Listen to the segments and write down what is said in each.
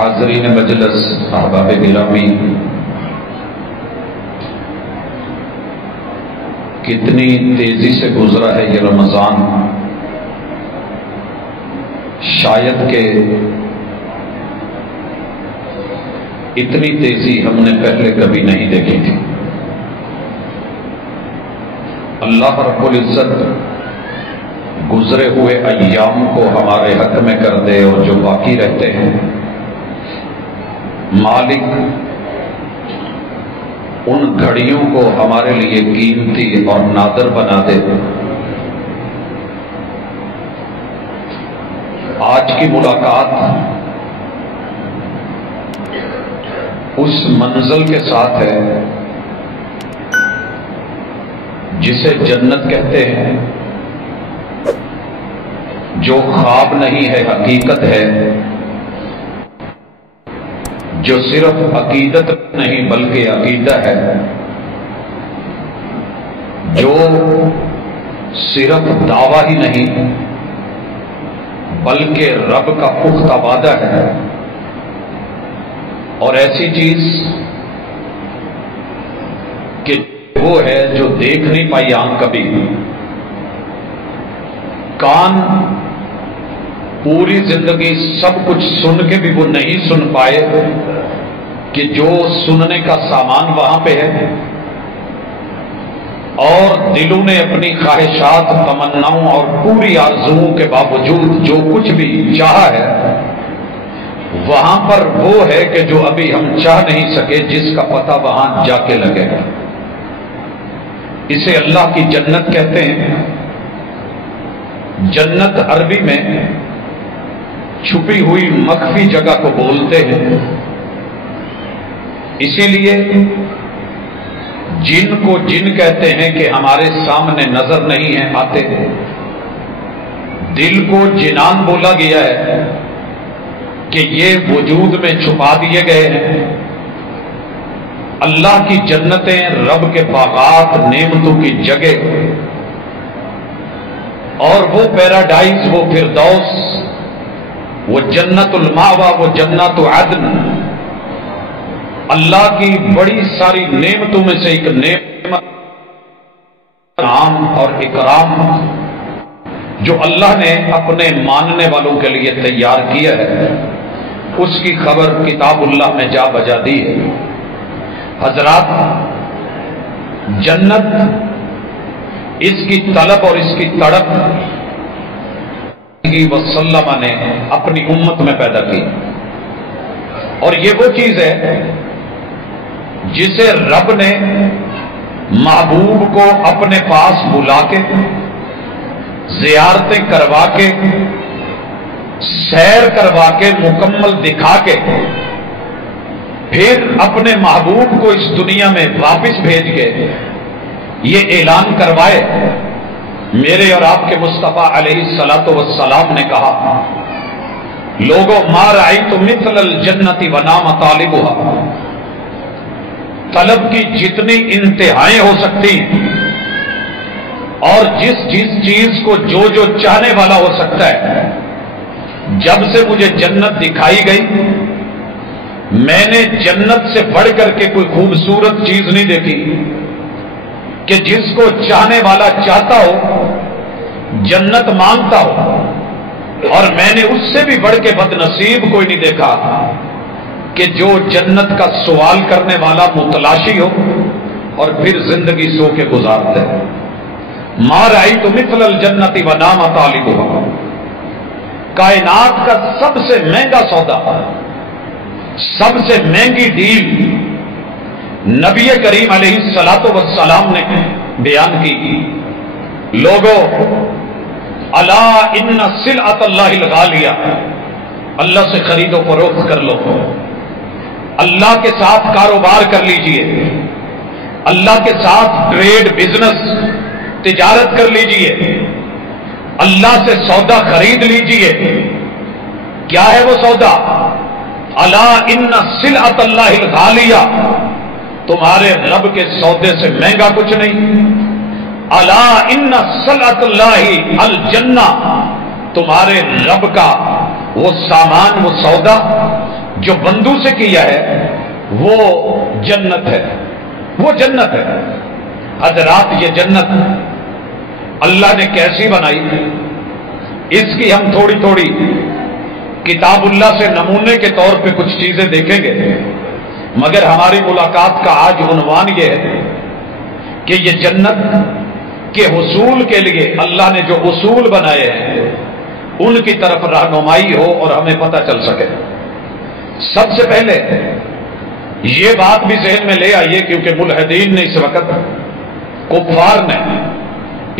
حاضرین مجلس، احباب گرامی، کتنی تیزی سے گزرا ہے یہ رمضان، شاید کہ اتنی تیزی ہم نے پہلے کبھی نہیں دیکھی تھی۔ اللہ رب العزت گزرے ہوئے ایام کو ہمارے حق میں کر دے، اور جو باقی رہتے ہیں مالک ان گھڑیوں کو ہمارے لیے قیمتی اور نادر بنا دے۔ آج کی ملاقات اس منزل کے ساتھ ہے جسے جنت کہتے ہیں، جو خواب نہیں ہے، حقیقت ہے، جو صرف عقیدت نہیں بلکہ عقیدہ ہے، جو صرف دعویٰ ہی نہیں بلکہ رب کا پختہ وعدہ ہے، اور ایسی چیز کہ وہ ہے جو دیکھ نہیں پائی آنکھ کبھی، کان پوری زندگی سب کچھ سن کے بھی وہ نہیں سن پائے کہ جو سننے کا سامان وہاں پہ ہے، اور دلوں نے اپنی خواہشات، تمناؤں اور پوری آرزوؤں کے باوجود جو کچھ بھی چاہا ہے وہاں پر وہ ہے کہ جو ابھی ہم چاہ نہیں سکے، جس کا پتہ وہاں جا کے لگے گا۔ اسے اللہ کی جنت کہتے ہیں۔ جنت عربی میں چھپی ہوئی مخفی جگہ کو بولتے ہیں، اسی لیے جن کو جن کہتے ہیں کہ ہمارے سامنے نظر نہیں ہیں آتے۔ دل کو جنان بولا گیا ہے کہ یہ وجود میں چھپا دیے گئے ہیں۔ اللہ کی جنتیں، رب کے باغات، نعمتوں کی جگہ، اور وہ پیراڈائز، وہ فردوس، وہ جنت المأوی، وہ جنت عدن، اللہ کی بڑی ساری نعمتوں میں سے ایک نعمت عام اور اکرام جو اللہ نے اپنے ماننے والوں کے لیے تیار کیا ہے، اس کی خبر کتاب اللہ میں جا بجا دی ہے۔ حضرات، جنت، اس کی طلب اور اس کی تڑپ وسلم نے اپنی امت میں پیدا کی، اور یہ وہ چیز ہے جسے رب نے محبوب کو اپنے پاس بلا کے، زیارتیں کروا کے، سیر کروا کے، مکمل دکھا کے، پھر اپنے محبوب کو اس دنیا میں واپس بھیج کے یہ اعلان کروائے۔ میرے اور آپ کے مصطفیٰ علیہ الصلوۃ والسلام نے کہا، لوگوں ما رأیت مثل الجنت ونام طالبها، طلب کی جتنی انتہائیں ہو سکتی ہیں اور جس چیز کو جو چاہنے والا ہو سکتا ہے، جب سے مجھے جنت دکھائی گئی، میں نے جنت سے بڑھ کر کے کوئی خوبصورت چیز نہیں دیکھی کہ جس کو چاہنے والا چاہتا ہو، جنت مانگتا ہو، اور میں نے اس سے بھی بڑھ کے بد نصیب کوئی نہیں دیکھا کہ جو جنت کا سوال کرنے والا متلاشی ہو اور پھر زندگی سو کے گزارتا ہے۔ ما رأیت مثل الجنت ونام طالبها، کائنات کا سب سے مہنگا سودا، سب سے مہنگی ڈیل نبی کریم علیہ الصلوۃ والسلام نے بیان کی۔ لوگوں، الا ان سلعۃ اللہ الغالیہ، اللہ سے خرید و فروخت کر لو، اللہ کے ساتھ کاروبار کر لیجئے، اللہ کے ساتھ ٹریڈ، بزنس، تجارت کر لیجئے، اللہ سے سودا خرید لیجئے۔ کیا ہے وہ سودا؟ الا ان سلعۃ اللہ الغالیہ، تمہارے رب کے سودے سے مہنگا کچھ نہیں۔ الا ان سلعۃ اللہ الجنہ، تمہارے رب کا وہ سامان، وہ سودا جو بندوں سے کیا ہے وہ جنت ہے، وہ جنت ہے۔ حضرات یہ جنت اللہ نے کیسی بنائی، اس کی ہم تھوڑی تھوڑی کتاب اللہ سے نمونے کے طور پہ کچھ چیزیں دیکھیں گے، مگر ہماری ملاقات کا آج عنوان یہ ہے کہ یہ جنت کے حصول کے لیے اللہ نے جو اصول بنائے ہیں ان کی طرف رہنمائی ہو اور ہمیں پتہ چل سکے۔ سب سے پہلے یہ بات بھی ذہن میں لے آئیے، کیونکہ ملحدین نے اس وقت، کفار نے،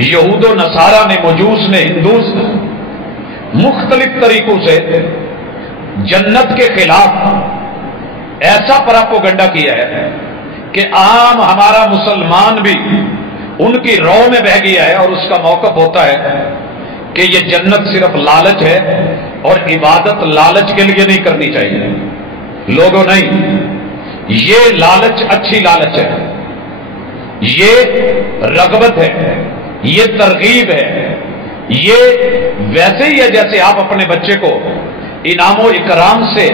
یہود و نصارہ نے، مجوس نے، ہندوس نے مختلف طریقوں سے جنت کے خلاف ایسا پراپوگنڈا کیا ہے کہ عام ہمارا مسلمان بھی ان کی رو میں بہہ گیا ہے، اور اس کا موقف ہوتا ہے کہ یہ جنت صرف لالچ ہے اور عبادت لالچ کے لیے نہیں کرنی چاہیے۔ لوگوں نہیں، یہ لالچ اچھی لالچ ہے، یہ رغبت ہے، یہ ترغیب ہے، یہ ویسے ہی ہے جیسے آپ اپنے بچے کو انعام و اکرام سے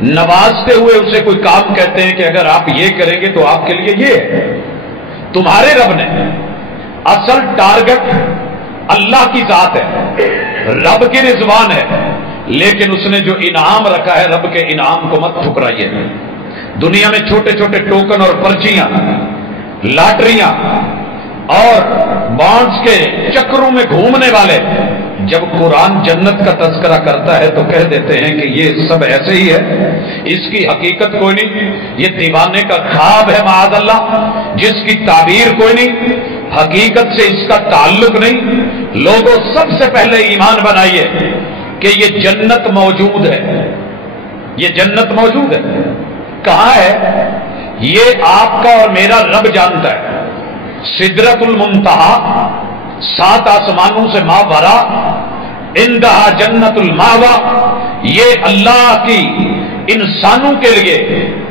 نوازتے ہوئے اسے کوئی کام کہتے ہیں کہ اگر آپ یہ کریں گے تو آپ کے لیے یہ ہے۔ تمہارے رب نے اصل ٹارگٹ اللہ کی ذات ہے، رب کی رضوان ہے، لیکن اس نے جو انعام رکھا ہے رب کے انعام کو مت ٹھکرائیے۔ دنیا میں چھوٹے چھوٹے ٹوکن اور پرچیاں، لاٹریاں اور بانڈز کے چکروں میں گھومنے والے جب قرآن جنت کا تذکرہ کرتا ہے تو کہہ دیتے ہیں کہ یہ سب ایسے ہی ہے، اس کی حقیقت کوئی نہیں، یہ دیوانے کا خواب ہے معاذ اللہ، جس کی تعبیر کوئی نہیں، حقیقت سے اس کا تعلق نہیں۔ لوگوں سب سے پہلے ایمان بنائیے کہ یہ جنت موجود ہے، یہ جنت موجود ہے۔ کہاں ہے یہ آپ کا اور میرا رب جانتا ہے۔ سدرۃ المنتہا، 7 آسمانوں سے ماورا، عندہا جنت الماوا، یہ اللہ کی انسانوں کے لیے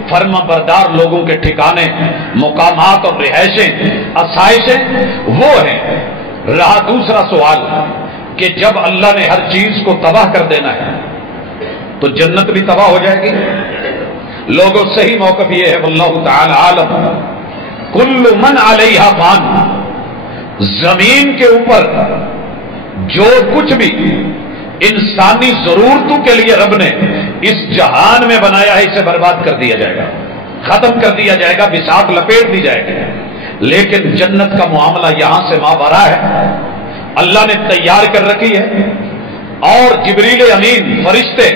فرما بردار لوگوں کے ٹھکانے، مقامات اور رہائشیں، آسائشیں وہ ہیں۔ رہا دوسرا سوال کہ جب اللہ نے ہر چیز کو تباہ کر دینا ہے تو جنت بھی تباہ ہو جائے گی؟ لوگوں صحیح موقف یہ ہے، واللہ تعالی عالم، کل من علیہا فان، زمین کے اوپر جو کچھ بھی انسانی ضرورتوں کے لیے رب نے اس جہان میں بنایا ہے اسے برباد کر دیا جائے گا، ختم کر دیا جائے گا، بساط لپیٹ دی جائے گی۔ لیکن جنت کا معاملہ یہاں سے ماورا ہے، اللہ نے تیار کر رکھی ہے، اور جبریل امین فرشتے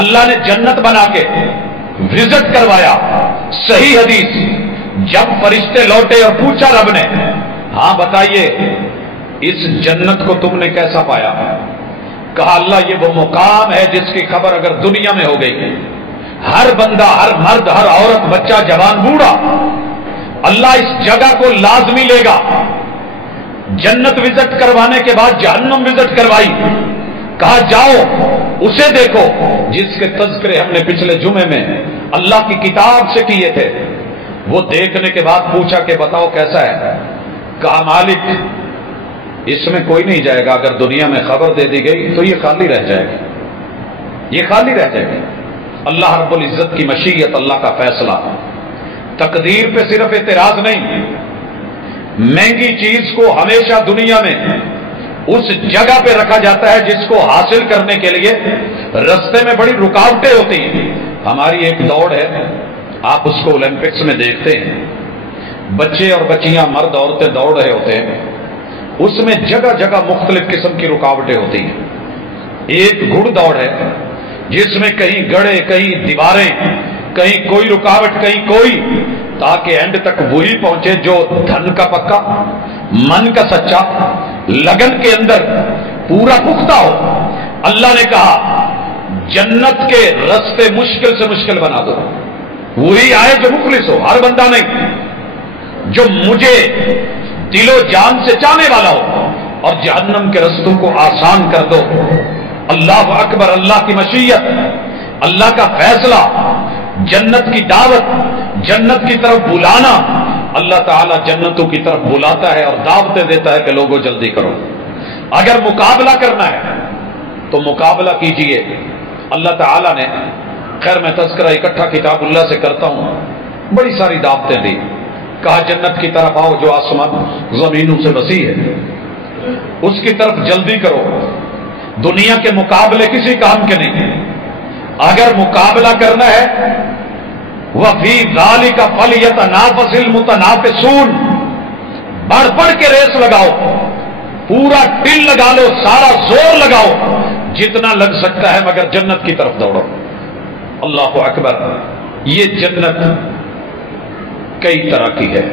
اللہ نے جنت بنا کے وزٹ کروایا۔ صحیح حدیث، جب فرشتے لوٹے اور پوچھا رب نے، ہاں بتائیے اس جنت کو تم نے کیسا پایا؟ کہا اللہ یہ وہ مقام ہے جس کی خبر اگر دنیا میں ہو گئی، ہر بندہ، ہر مرد، ہر عورت، بچہ، جوان، بوڑھا، اللہ اس جگہ کو لازمی لے گا۔ جنت وزٹ کروانے کے بعد جہنم وزٹ کروائی، کہا جاؤ اسے دیکھو جس کے تذکرے ہم نے پچھلے جمعے میں اللہ کی کتاب سے کیے تھے۔ وہ دیکھنے کے بعد پوچھا کہ بتاؤ کیسا ہے؟ کہا مالک اس میں کوئی نہیں جائے گا، اگر دنیا میں خبر دے دی گئی تو یہ خالی رہ جائے گی، یہ خالی رہ جائے گی۔ اللہ رب العزت کی مشیت، اللہ کا فیصلہ، تقدیر پہ صرف اعتراض نہیں، مہنگی چیز کو ہمیشہ دنیا میں اس جگہ پہ رکھا جاتا ہے جس کو حاصل کرنے کے لیے رستے میں بڑی رکاوٹیں ہوتی ہیں۔ ہماری ایک دوڑ ہے، آپ اس کو اولمپکس میں دیکھتے ہیں، بچے اور بچیاں، مرد عورتیں دوڑ رہے ہوتے ہیں، اس میں جگہ جگہ مختلف قسم کی رکاوٹیں ہوتی ہیں۔ ایک گھڑ دوڑ ہے جس میں کہیں گڑھے، کہیں دیواریں، کہیں کوئی رکاوٹ، کہیں کوئی، تاکہ اینڈ تک وہی پہنچے جو دھن کا پکا، من کا سچا، لگن کے اندر پورا پختہ ہو۔ اللہ نے کہا جنت کے راستے مشکل سے مشکل بنا دو، وہی آئے جو مخلص ہو، ہر بندہ نہیں، جو مجھے دل و جان سے چاہنے والا ہو، اور جہنم کے رستوں کو آسان کر دو۔ اللہ اکبر، اللہ کی مشیت، اللہ کا فیصلہ، جنت کی دعوت، جنت کی طرف بلانا۔ اللہ تعالیٰ جنتوں کی طرف بلاتا ہے اور دعوتیں دیتا ہے کہ لوگوں جلدی کرو۔ اگر مقابلہ کرنا ہے تو مقابلہ کیجئے۔ اللہ تعالیٰ نے خیر میں تذکرہ اکٹھا کتاب اللہ سے کرتا ہوں، بڑی ساری دعوتیں دی، کہا جنت کی طرف آؤ جو آسمان زمینوں سے وسیع ہے، اس کی طرف جلدی کرو، دنیا کے مقابلے کسی کام کے نہیں، اگر مقابلہ کرنا ہے وَفِي ذَلِكَ فَلْيَتَنَافَسِ الْمُتَنَافِسُونَ، بڑھ بڑھ کے ریس لگاؤ، پورا ٹل لگا لو، سارا زور لگاؤ جتنا لگ سکتا ہے، مگر جنت کی طرف دوڑو۔ اللہ اکبر۔ یہ جنت کئی طرح کی ہے،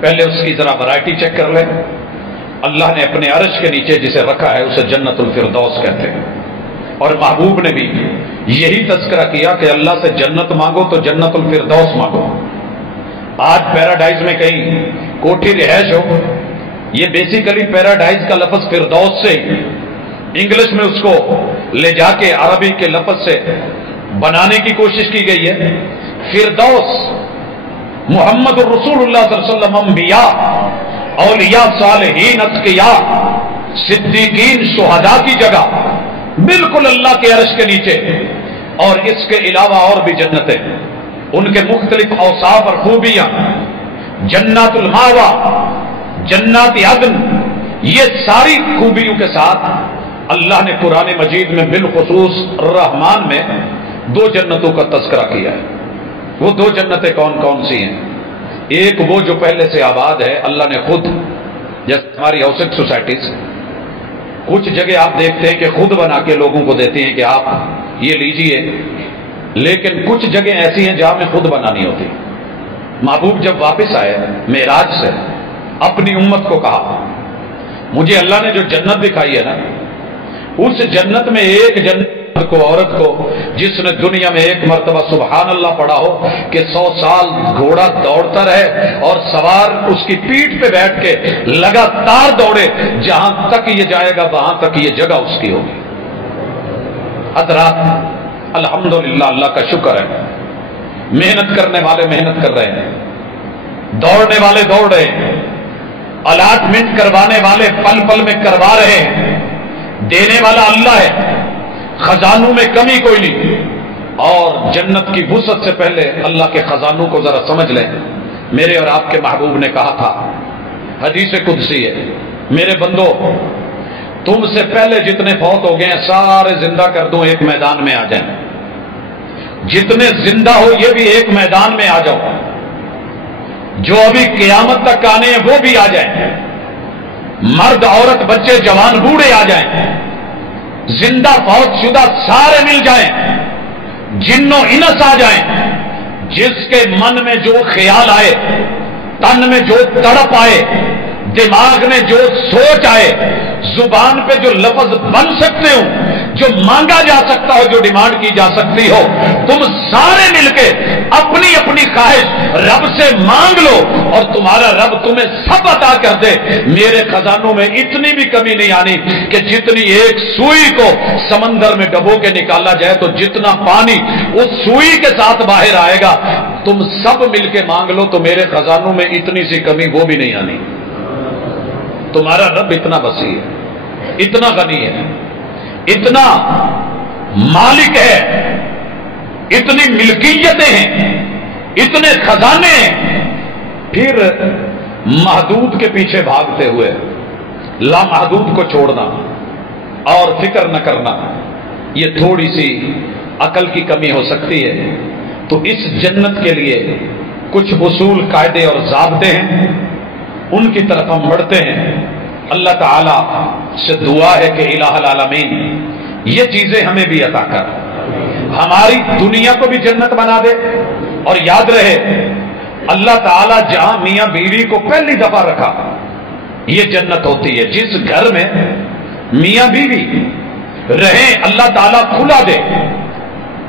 پہلے اس کی ذرا ورائٹی چیک کر لیں۔ اللہ نے اپنے عرش کے نیچے جسے رکھا ہے اسے جنت الفردوس کہتے ہیں، اور محبوب نے بھی یہی تذکرہ کیا کہ اللہ سے جنت مانگو تو جنت الفردوس مانگو۔ آج پیراڈائز میں کہیں کوٹھی رہائش ہو، یہ بیسیکلی پیراڈائز کا لفظ فردوس سے انگلش میں اس کو لے جا کے عربی کے لفظ سے بنانے کی کوشش کی گئی ہے۔ فردوس محمد الرسول اللہ صلی اللہ علیہ وسلم، انبیاء، اولیاء، صالحین، اتقیاء، صدیقین، شہداء کی جگہ، بالکل اللہ کے عرش کے نیچے، اور اس کے علاوہ اور بھی جنتیں، ان کے مختلف اوصاف اور خوبیاں، جنات الماوا، جنات عدن، یہ ساری خوبیوں کے ساتھ اللہ نے قرآن مجید میں بالخصوص الرحمن میں 2 جنتوں کا تذکرہ کیا ہے۔ وہ 2 جنتیں کون کون سی ہیں؟ ایک وہ جو پہلے سے آباد ہے، اللہ نے خود، جیسے ہماری ہاؤسنگ سوسائٹیز کچھ جگہ آپ دیکھتے ہیں کہ خود بنا کے لوگوں کو دیتے ہیں کہ آپ یہ لیجئے، لیکن کچھ جگہ ایسی ہیں جہاں میں خود بنانی ہوتی۔ محبوب جب واپس آئے معراج سے، اپنی امت کو کہا مجھے اللہ نے جو جنت دکھائی ہے نا، اس جنت میں ایک جنت کو، عورت کو جس نے دنیا میں ایک مرتبہ سبحان اللہ پڑھا ہو کہ 100 سال گھوڑا دوڑتا رہے اور سوار اس کی پیٹھ پہ بیٹھ کے لگاتار دوڑے، جہاں تک یہ جائے گا وہاں تک یہ جگہ اس کی ہوگی۔ حضرات الحمدللہ، اللہ کا شکر ہے، محنت کرنے والے محنت کر رہے ہیں، دوڑنے والے دوڑ رہے ہیں، الاٹمنٹ کروانے والے پل پل میں کروا رہے ہیں، دینے والا اللہ ہے، خزانوں میں کمی کوئی نہیں۔ اور جنت کی وسعت سے پہلے اللہ کے خزانوں کو ذرا سمجھ لیں۔ میرے اور آپ کے محبوب نے کہا تھا، حدیث قدسی ہے، میرے بندو تم سے پہلے جتنے فوت ہو گئے ہیں سارے زندہ کر دوں، ایک میدان میں آ جائیں، جتنے زندہ ہو یہ بھی ایک میدان میں آ جاؤ، جو ابھی قیامت تک آنے ہیں وہ بھی آ جائیں، مرد عورت بچے جوان بوڑھے آ جائیں، زندہ فوت شدہ سارے مل جائیں، جنوں انس آ جائیں، جس کے من میں جو خیال آئے، تن میں جو تڑپ آئے، دماغ میں جو سوچ آئے، زبان پہ جو لفظ بن سکتے ہو، جو مانگا جا سکتا ہو، جو ڈیمانڈ کی جا سکتی ہو، تم سارے مل کے اپنی اپنی خواہش رب سے مانگ لو اور تمہارا رب تمہیں سب عطا کر دے۔ میرے خزانوں میں اتنی بھی کمی نہیں آنی کہ جتنی ایک سوئی کو سمندر میں ڈبو کے نکالا جائے تو جتنا پانی اس سوئی کے ساتھ باہر آئے گا، تم سب مل کے مانگ لو تو میرے خزانوں میں اتنی سی کمی وہ بھی نہیں آنی۔ تمہارا رب اتنا وسیع ہے، اتنا غنی ہے، اتنا مالک ہے، اتنی ملکیتیں ہیں، اتنے خزانے ہیں، پھر محدود کے پیچھے بھاگتے ہوئے لامحدود کو چھوڑنا اور فکر نہ کرنا، یہ تھوڑی سی عقل کی کمی ہو سکتی ہے۔ تو اس جنت کے لیے کچھ اصول، قاعدے اور ضابطے ہیں، ان کی طرف ہم بڑھتے ہیں۔ اللہ تعالی سے دعا ہے کہ الہ العالمین یہ چیزیں ہمیں بھی عطا کر، ہماری دنیا کو بھی جنت بنا دے۔ اور یاد رہے اللہ تعالی جہاں میاں بیوی کو پہلی دفعہ رکھا یہ جنت ہوتی ہے۔ جس گھر میں میاں بیوی رہیں اللہ تعالیٰ کھلا دے،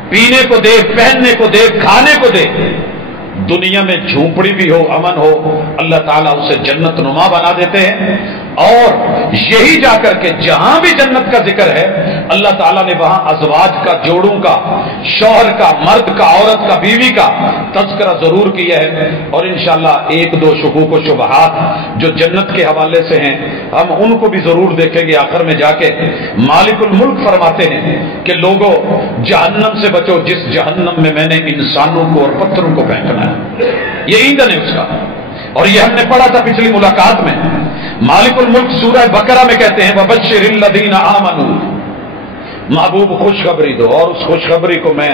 پینے کو دے، پہننے کو دے، کھانے کو دے، دنیا میں جھونپڑی بھی ہو، امن ہو، اللہ تعالیٰ اسے جنت نما بنا دیتے ہیں۔ اور یہی جا کر کے جہاں بھی جنت کا ذکر ہے اللہ تعالیٰ نے وہاں ازواج کا، جوڑوں کا، شوہر کا، مرد کا، عورت کا، بیوی کا تذکرہ ضرور کیا ہے۔ اور انشاءاللہ ایک دو شکوک و شبہات جو جنت کے حوالے سے ہیں ہم ان کو بھی ضرور دیکھیں گے آخر میں جا کے۔ مالک الملک فرماتے ہیں کہ لوگوں جہنم سے بچو جس جہنم میں میں نے انسانوں کو اور پتھروں کو پھینکنا ہے، یہ ایندھن ہے اس کا۔ اور یہ ہم نے پڑھا تھا پچھلی ملاقات میں، مالک الملک سورہ بقرہ میں کہتے ہیں وَبَشِّرِ الَّذِينَ آمَنُوا، محبوب خوشخبری دو، اور اس خوشخبری کو میں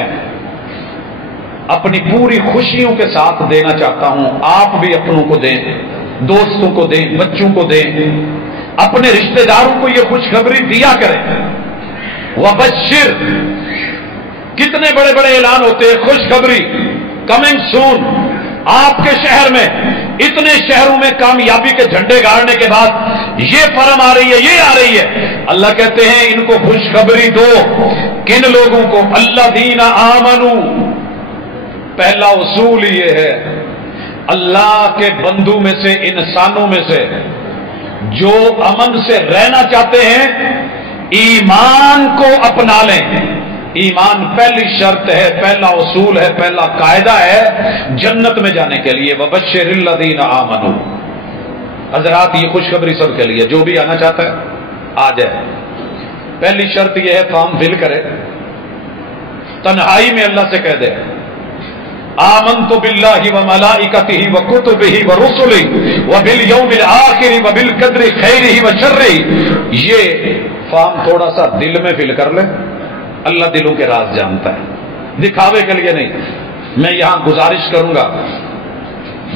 اپنی پوری خوشیوں کے ساتھ دینا چاہتا ہوں۔ آپ بھی اپنوں کو دیں، دوستوں کو دیں، بچوں کو دیں، اپنے رشتہ داروں کو یہ خوشخبری دیا کریں۔ وَبَشِّرْ، کتنے بڑے بڑے اعلان ہوتے ہیں، خوشخبری کمنگ سون، آپ کے شہر میں، اتنے شہروں میں کامیابی کے جھنڈے گاڑنے کے بعد یہ فرم آ رہی ہے، یہ آ رہی ہے، اللہ کہتے ہیں ان کو خوشخبری دو۔ کن لوگوں کو؟ الذین آمنو، پہلا اصول یہ ہے اللہ کے بندوں میں سے، انسانوں میں سے جو امن سے رہنا چاہتے ہیں ایمان کو اپنا لیں۔ ایمان پہلی شرط ہے، پہلا اصول ہے، پہلا قاعدہ ہے جنت میں جانے کے لیے۔ وَبَشِّرِ الَّذِينَ آمَنُوا، حضرات یہ خوشخبری سب کے لیے، جو بھی آنا چاہتا ہے آ جائے۔ پہلی شرط یہ ہے فارم فل کرے، تنہائی میں اللہ سے کہہ دے آمنت باللہ وملائکتہ وکتبہ ورسلہ وبالیوم الآخر وبالقدر خیرہ وشرہ۔ یہ فارم تھوڑا سا دل میں فل کر لے، اللہ دلوں کے راز جانتا ہے، دکھاوے کے لیے نہیں۔ میں یہاں گزارش کروں گا،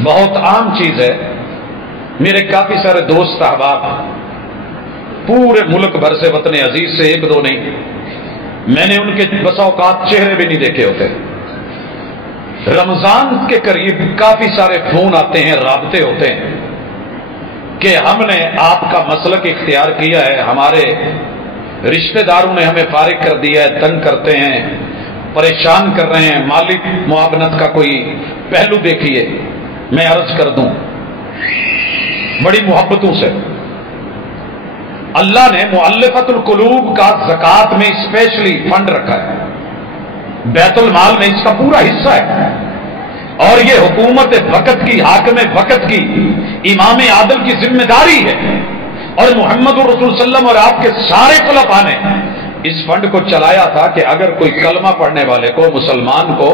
بہت عام چیز ہے، میرے کافی سارے دوست احباب پورے ملک بھر سے، وطن عزیز سے ایک دو نہیں، میں نے ان کے بسا اوقات چہرے بھی نہیں دیکھے ہوتے۔ رمضان کے قریب کافی سارے فون آتے ہیں، رابطے ہوتے ہیں کہ ہم نے آپ کا مسلک اختیار کیا ہے، ہمارے رشتہ داروں نے ہمیں فارغ کر دیا ہے، تنگ کرتے ہیں، پریشان کر رہے ہیں، مالی معاونت کا کوئی پہلو دیکھیے۔ میں عرض کر دوں بڑی محبتوں سے، اللہ نے مؤلفۃ القلوب کا زکوٰۃ میں اسپیشلی فنڈ رکھا ہے، بیت المال میں اس کا پورا حصہ ہے، اور یہ حکومت وقت کی، حاکم وقت کی، امام عادل کی ذمہ داری ہے، اور محمد الرسول صلی اللہ علیہ وسلم اور آپ کے سارے خلفاء نے اس فنڈ کو چلایا تھا کہ اگر کوئی کلمہ پڑھنے والے کو، مسلمان کو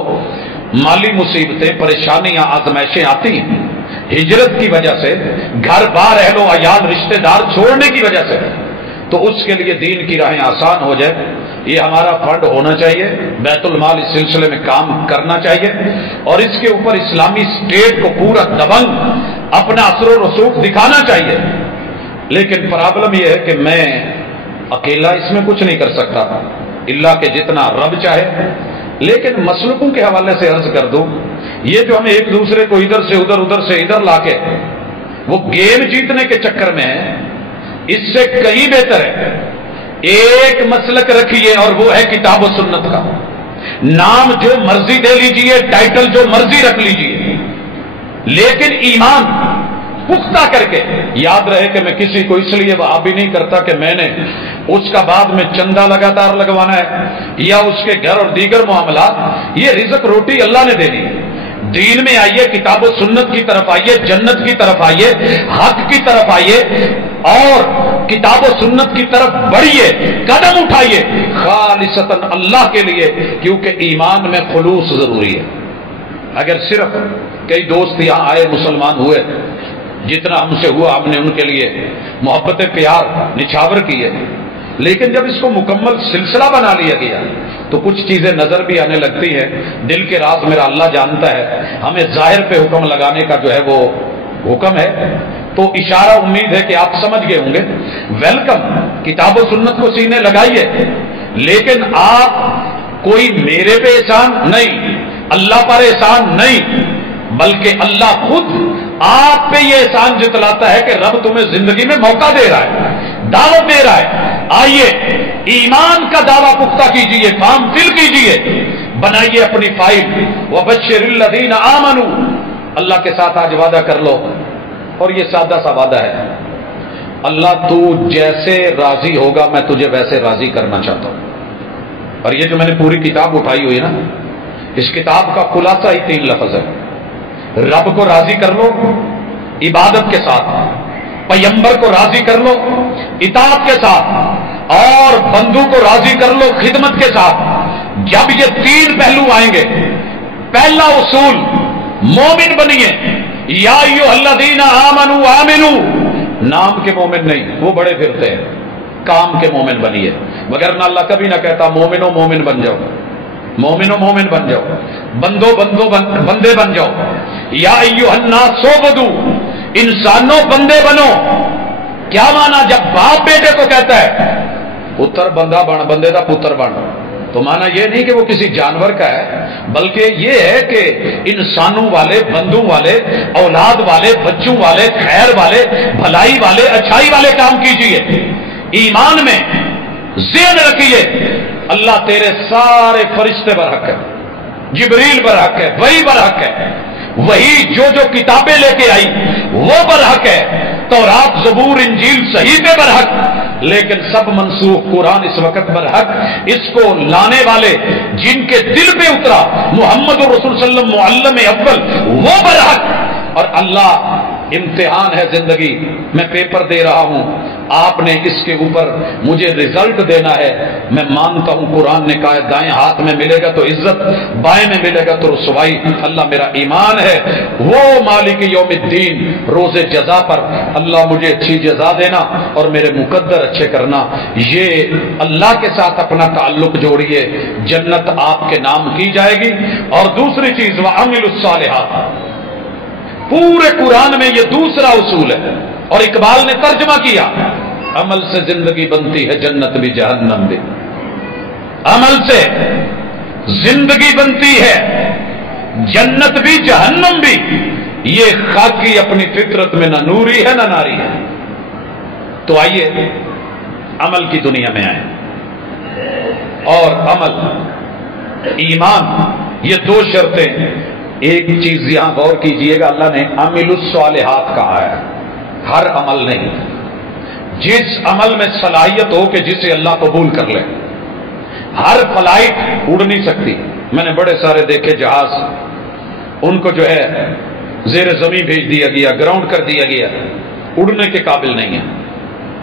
مالی مصیبتیں، پریشانیاں، آزمائشیں آتی ہیں ہجرت کی وجہ سے، گھر بار، اہل و عیال، رشتہ دار چھوڑنے کی وجہ سے، تو اس کے لیے دین کی راہیں آسان ہو جائے، یہ ہمارا فنڈ ہونا چاہیے، بیت المال اس سلسلے میں کام کرنا چاہیے، اور اس کے اوپر اسلامی اسٹیٹ کو پورا دبنگ اپنا اثر و رسوخ دکھانا چاہیے۔ لیکن پرابلم یہ ہے کہ میں اکیلا اس میں کچھ نہیں کر سکتا، اللہ کہ جتنا رب چاہے۔ لیکن مسلکوں کے حوالے سے عرض کر دوں، یہ جو ہمیں ایک دوسرے کو ادھر سے ادھر، ادھر سے ادھر لا کے وہ گیم جیتنے کے چکر میں ہے، اس سے کہیں بہتر ہے ایک مسلک رکھیے، اور وہ ہے کتاب و سنت کا۔ نام جو مرضی دے لیجئے، ٹائٹل جو مرضی رکھ لیجئے، لیکن ایمان پختہ کر کے۔ یاد رہے کہ میں کسی کو اس لیے وہابی نہیں کرتا کہ میں نے اس کا بعد میں چندہ لگاتار لگوانا ہے یا اس کے گھر اور دیگر معاملات، یہ رزق روٹی اللہ نے دینی ہے۔ دین میں آئیے، کتاب و سنت کی طرف آئیے، جنت کی طرف آئیے، حق کی طرف آئیے، اور کتاب و سنت کی طرف بڑھیے، قدم اٹھائیے خالصتاً اللہ کے لیے، کیونکہ ایمان میں خلوص ضروری ہے۔ اگر صرف کئی دوست یہاں آئے، مسلمان ہوئے، جتنا ہم سے ہوا ہم نے ان کے لیے محبت پیار نچھاور کی ہے، لیکن جب اس کو مکمل سلسلہ بنا لیا گیا تو کچھ چیزیں نظر بھی آنے لگتی ہیں۔ دل کے راز میرا اللہ جانتا ہے، ہمیں ظاہر پہ حکم لگانے کا جو ہے وہ حکم ہے، تو اشارہ امید ہے کہ آپ سمجھ گئے ہوں گے۔ ویلکم، کتاب و سنت کو سینے لگائیے، لیکن آپ کوئی میرے پہ احسان نہیں، اللہ پر احسان نہیں، بلکہ اللہ خود آپ پہ یہ احسان جتلاتا ہے کہ رب تمہیں زندگی میں موقع دے رہا ہے، دعوت دے رہا ہے۔ آئیے ایمان کا دعویٰ پختہ کیجئے، فارم فل کیجئے، بنائیے اپنی فائل۔ وَبَشِّرِ الَّذِينَ آمَنُوا، اللہ کے ساتھ آج وعدہ کر لو، اور یہ سادہ سا وعدہ ہے، اللہ تو جیسے راضی ہوگا میں تجھے ویسے راضی کرنا چاہتا ہوں. اور یہ جو میں نے پوری کتاب اٹھائی ہوئی ہے نا، اس کتاب کا خلاصہ ہی 3 لفظ ہے. رب کو راضی کر لو عبادت کے ساتھ، پیغمبر کو راضی کر لو اطاعت کے ساتھ، اور بندوں کو راضی کر لو خدمت کے ساتھ. جب یہ 3 پہلو آئیں گے، پہلا اصول مومن بنیے. یا ایھا الذین آمنوا آمنوا، نام کے مومن نہیں، وہ بڑے پھرتے ہیں، کام کے مومن بنیے. وگرنہ اللہ کبھی نہ کہتا مومنو مومن بن جاؤ، مومنو مومن بن جاؤ، بندے بن جاؤ. یا ایھا الناس اعبدوا، انسانوں بندے بنو. کیا مانا جب باپ بیٹے کو کہتا ہے پتر بندہ بن، بندے دا پتر بن، تو مانا یہ نہیں کہ وہ کسی جانور کا ہے، بلکہ یہ ہے کہ انسانوں والے، بندوں والے، اولاد والے، بچوں والے، خیر والے، بھلائی والے، اچھائی والے کام کیجئے. ایمان میں ذہن رکھیے اللہ تیرے سارے فرشتے برحق ہے، جبریل برحق ہے، وہی برحق ہے، وہی جو کتابیں لے کے آئی وہ برحق ہے، تورات زبور انجیل صحیفے برحق، لیکن سب منسوخ. قرآن اس وقت برحق، اس کو لانے والے جن کے دل پہ اترا محمد رسول صلی اللہ علیہ وسلم معلم اول، وہ برحق. اور اللہ امتحان ہے زندگی، میں پیپر دے رہا ہوں، آپ نے اس کے اوپر مجھے رزلٹ دینا ہے. میں مانتا ہوں قرآن نے کہا ہے دائیں ہاتھ میں ملے گا تو عزت، بائیں میں ملے گا تو رسوائی. اللہ میرا ایمان ہے وہ مالک یوم الدین، روز جزا پر اللہ مجھے اچھی جزا دینا اور میرے مقدر اچھے کرنا. یہ اللہ کے ساتھ اپنا تعلق جوڑیے، جنت آپ کے نام کی جائے گی. اور دوسری چیز وَعَمِلُوا الصَّالِحَاتِ، پورے قرآن میں یہ دوسرا اصول ہے. اور اقبال نے ترجمہ کیا عمل سے زندگی بنتی ہے جنت بھی جہنم بھی. عمل سے زندگی بنتی ہے جنت بھی جہنم بھی. یہ خاکی اپنی فطرت میں نہ نوری ہے نہ ناری ہے. تو آئیے عمل کی دنیا میں آئیں. اور عمل، ایمان، یہ 2 شرطیں. ایک چیز یہاں غور کیجئے گا، اللہ نے عامل الصالحات کہا ہے، ہر عمل نہیں. جس عمل میں صلاحیت ہو کہ جسے اللہ قبول کر لے. ہر فلائٹ اڑ نہیں سکتی. میں نے بڑے سارے دیکھے جہاز، ان کو جو ہے زیر زمین بھیج دیا گیا، گراؤنڈ کر دیا گیا، اڑنے کے قابل نہیں ہے.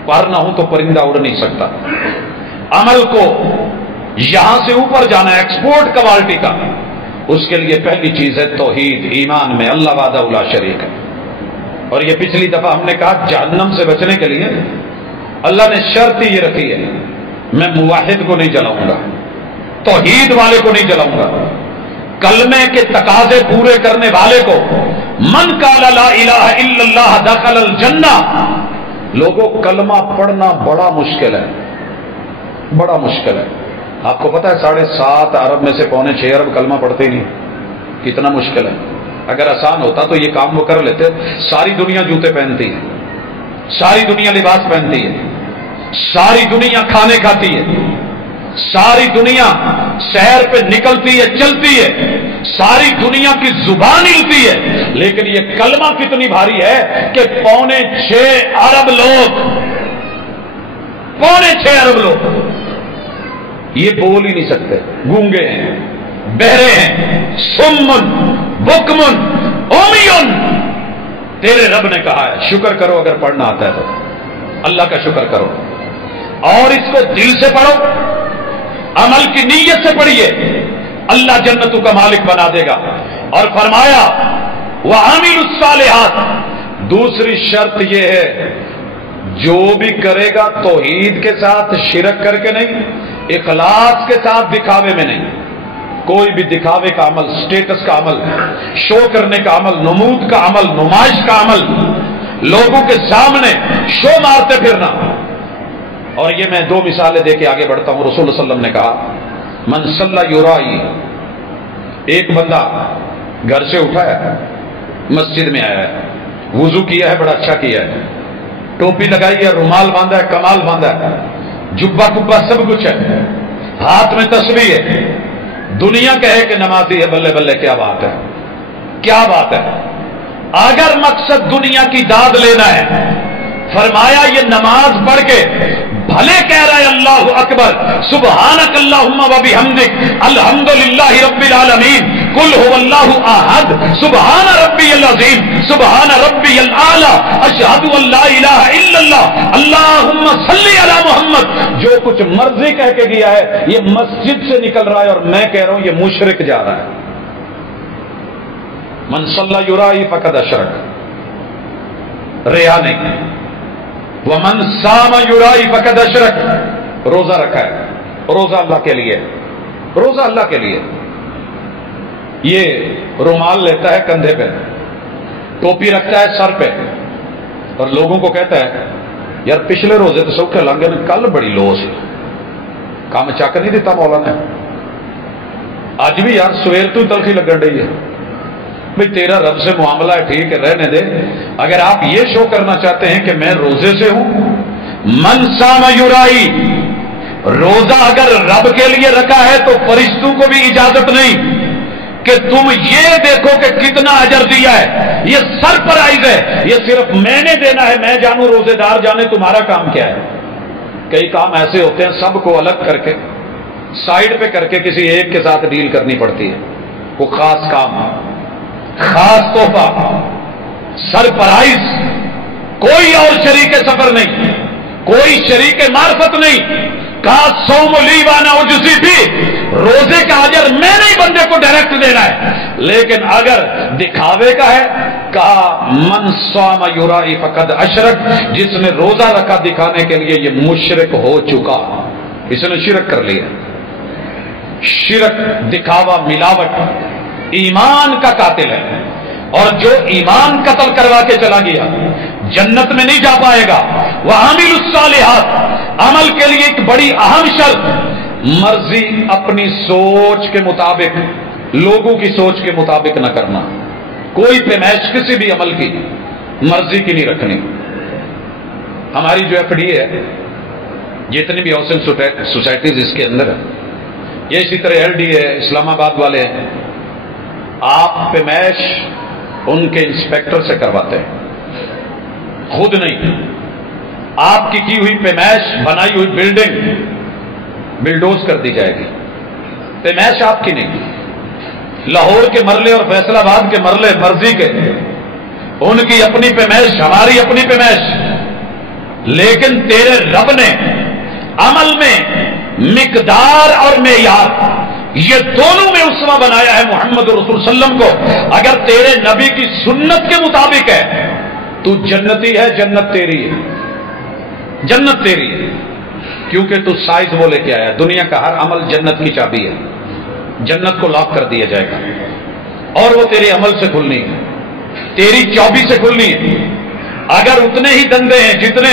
پر نہ ہوں تو پرندہ اڑ نہیں سکتا. عمل کو یہاں سے اوپر جانا ہے، ایکسپورٹ کوالٹی کا. اس کے لیے پہلی چیز ہے توحید، ایمان میں اللہ وحدہ لا شریک ہے. اور یہ پچھلی دفعہ ہم نے کہا جہنم سے بچنے کے لیے اللہ نے شرط یہ رکھی ہے، میں موحد کو نہیں جلاؤں گا، توحید والے کو نہیں جلاؤں گا، کلمے کے تقاضے پورے کرنے والے کو. من قال لا الہ الا اللہ دخل الجنہ. لوگوں کلمہ پڑھنا بڑا مشکل ہے، بڑا مشکل ہے. آپ کو پتا ہے 7.5 ارب میں سے 6.25 ارب کلمہ پڑھتے ہی نہیں. کتنا مشکل ہے. اگر آسان ہوتا تو یہ کام وہ کر لیتے. ساری دنیا جوتے پہنتی ہے، ساری دنیا لباس پہنتی ہے، ساری دنیا کھانے کھاتی ہے، ساری دنیا سیر پہ نکلتی ہے، چلتی ہے، ساری دنیا کی زبان ہلتی ہے، لیکن یہ کلمہ کتنی بھاری ہے کہ 6.25 ارب لوگ، 6.25 ارب لوگ یہ بول ہی نہیں سکتے. گونگے ہیں، بہرے ہیں، سمن، بکمن، اومیون. تیرے رب نے کہا ہے شکر کرو اگر پڑھنا آتا ہے تو، اللہ کا شکر کرو، اور اس کو دل سے پڑھو، عمل کی نیت سے پڑھیے، اللہ جنتوں کا مالک بنا دے گا. اور فرمایا وَعَامِلُوا الصَّالِحَاتِ. دوسری شرط یہ ہے جو بھی کرے گا توحید کے ساتھ، شرک کر کے نہیں، اخلاص کے ساتھ، دکھاوے میں نہیں. کوئی بھی دکھاوے کا عمل، سٹیٹس کا عمل، شو کرنے کا عمل، نمود کا عمل، نمائش کا عمل، لوگوں کے سامنے شو مارتے پھرنا. اور یہ میں 2 مثالیں دے کے آگے بڑھتا ہوں. رسول اللہ صلی اللہ علیہ وسلم نے کہا من صلی یرائی. ایک بندہ گھر سے اٹھا ہے، مسجد میں آیا ہے، وضو کیا ہے، بڑا اچھا کیا ہے، ٹوپی لگائی ہے، رومال باندھا ہے، کمال باندھا ہے، جبہ کبا سب کچھ ہے، ہاتھ میں تسبیح ہے. دنیا کہے کہ نمازی ہے، بلے بلے کیا بات ہے، کیا بات ہے. اگر مقصد دنیا کی داد لینا ہے فرمایا یہ نماز پڑھ کے بھلے کہہ رہا ہے اللہ اکبر سبحانک اللہم و بحمدک الحمدللہ رب العالمین قل هو اللہ احد سبحان ربی العظیم سبحان ربی الاعلی اشہد ان لا الہ الا اللہ اللہم صلی علی محمد، جو کچھ مرضی کہہ کے گیا ہے یہ مسجد سے نکل رہا ہے اور میں کہہ رہا ہوں یہ مشرک جا رہا ہے. من صلی یرائی فقد اشرک، ریا نہیں. ومن صام یرائی فقد اشرک، روزہ رکھا ہے، روزہ اللہ کے لیے، روزہ اللہ کے لیے. یہ رومال لیتا ہے کندھے پہ، ٹوپی رکھتا ہے سر پہ اور لوگوں کو کہتا ہے یار پچھلے روزے تو سوکھے لانگے نے کل بڑی لو سی، کام چک نہیں دیتا مولا نے، اج بھی یار سویر تو تلخی لگن رہی ہے. بھئی تیرا رب سے معاملہ ہے ٹھیک ہے رہنے دے. اگر آپ یہ شو کرنا چاہتے ہیں کہ میں روزے سے ہوں، من صام یرائی، روزہ اگر رب کے لیے رکھا ہے تو فرشتوں کو بھی اجازت نہیں کہ تم یہ دیکھو کہ کتنا اجر دیا ہے، یہ سرپرائز ہے، یہ صرف میں نے دینا ہے، میں جانوں روزے دار جانے تمہارا کام کیا ہے. کئی کام ایسے ہوتے ہیں سب کو الگ کر کے سائیڈ پہ کر کے کسی ایک کے ساتھ ڈیل کرنی پڑتی ہے. وہ خاص کام، خاص تحفہ، سرپرائز. کوئی اور شریک سفر نہیں، کوئی شریک معرفت نہیں. کہا صوم لی وانا اجزی بھی، روزے کا اجر میں نہیں بندے کو ڈائریکٹ دینا ہے. لیکن اگر دکھاوے کا ہے کہا من صام یرائی فقد اشرک، جس نے روزہ رکھا دکھانے کے لیے یہ مشرک ہو چکا، اس نے شرک کر لیا. شرک، دکھاوا، ملاوٹ ایمان کا قاتل ہے، اور جو ایمان قتل کروا کے چلا گیا جنت میں نہیں جا پائے گا. وعامل الصالحات، عمل کے لیے ایک بڑی اہم شرط، مرضی اپنی سوچ کے مطابق، لوگوں کی سوچ کے مطابق نہ کرنا. کوئی پیمائش کسی بھی عمل کی مرضی کی نہیں رکھنی. ہماری جو ایف ڈی ہے، جتنی بھی ہاؤسنگ سوسائٹیز اس کے اندر ہے، یہ اسی طرح ایل ڈی ہے، اسلام آباد والے ہیں، آپ پیمائش ان کے انسپیکٹر سے کرواتے ہیں، خود نہیں. آپ کی ہوئی پیمائش، بنائی ہوئی بلڈنگ بلڈوز کر دی جائے گی. پیمائش آپ کی نہیں. لاہور کے مرلے اور فیصل آباد کے مرلے مرضی کے، ان کی اپنی پیمائش، ہماری اپنی پیمائش. لیکن تیرے رب نے عمل میں مقدار اور معیار، یہ دونوں میں اسوہ بنایا ہے محمد رسول صلی اللہ علیہ وسلم کو. اگر تیرے نبی کی سنت کے مطابق ہے تو جنتی ہے، جنت تیری ہے، جنت تیری ہے. کیونکہ تو سائز وہ لے کے آیا. دنیا کا ہر عمل جنت کی چابی ہے، جنت کو لاک کر دیا جائے گا، اور وہ تیرے عمل سے کھلنی ہے، تیری چابی سے کھلنی ہے. اگر اتنے ہی دندے ہیں جتنے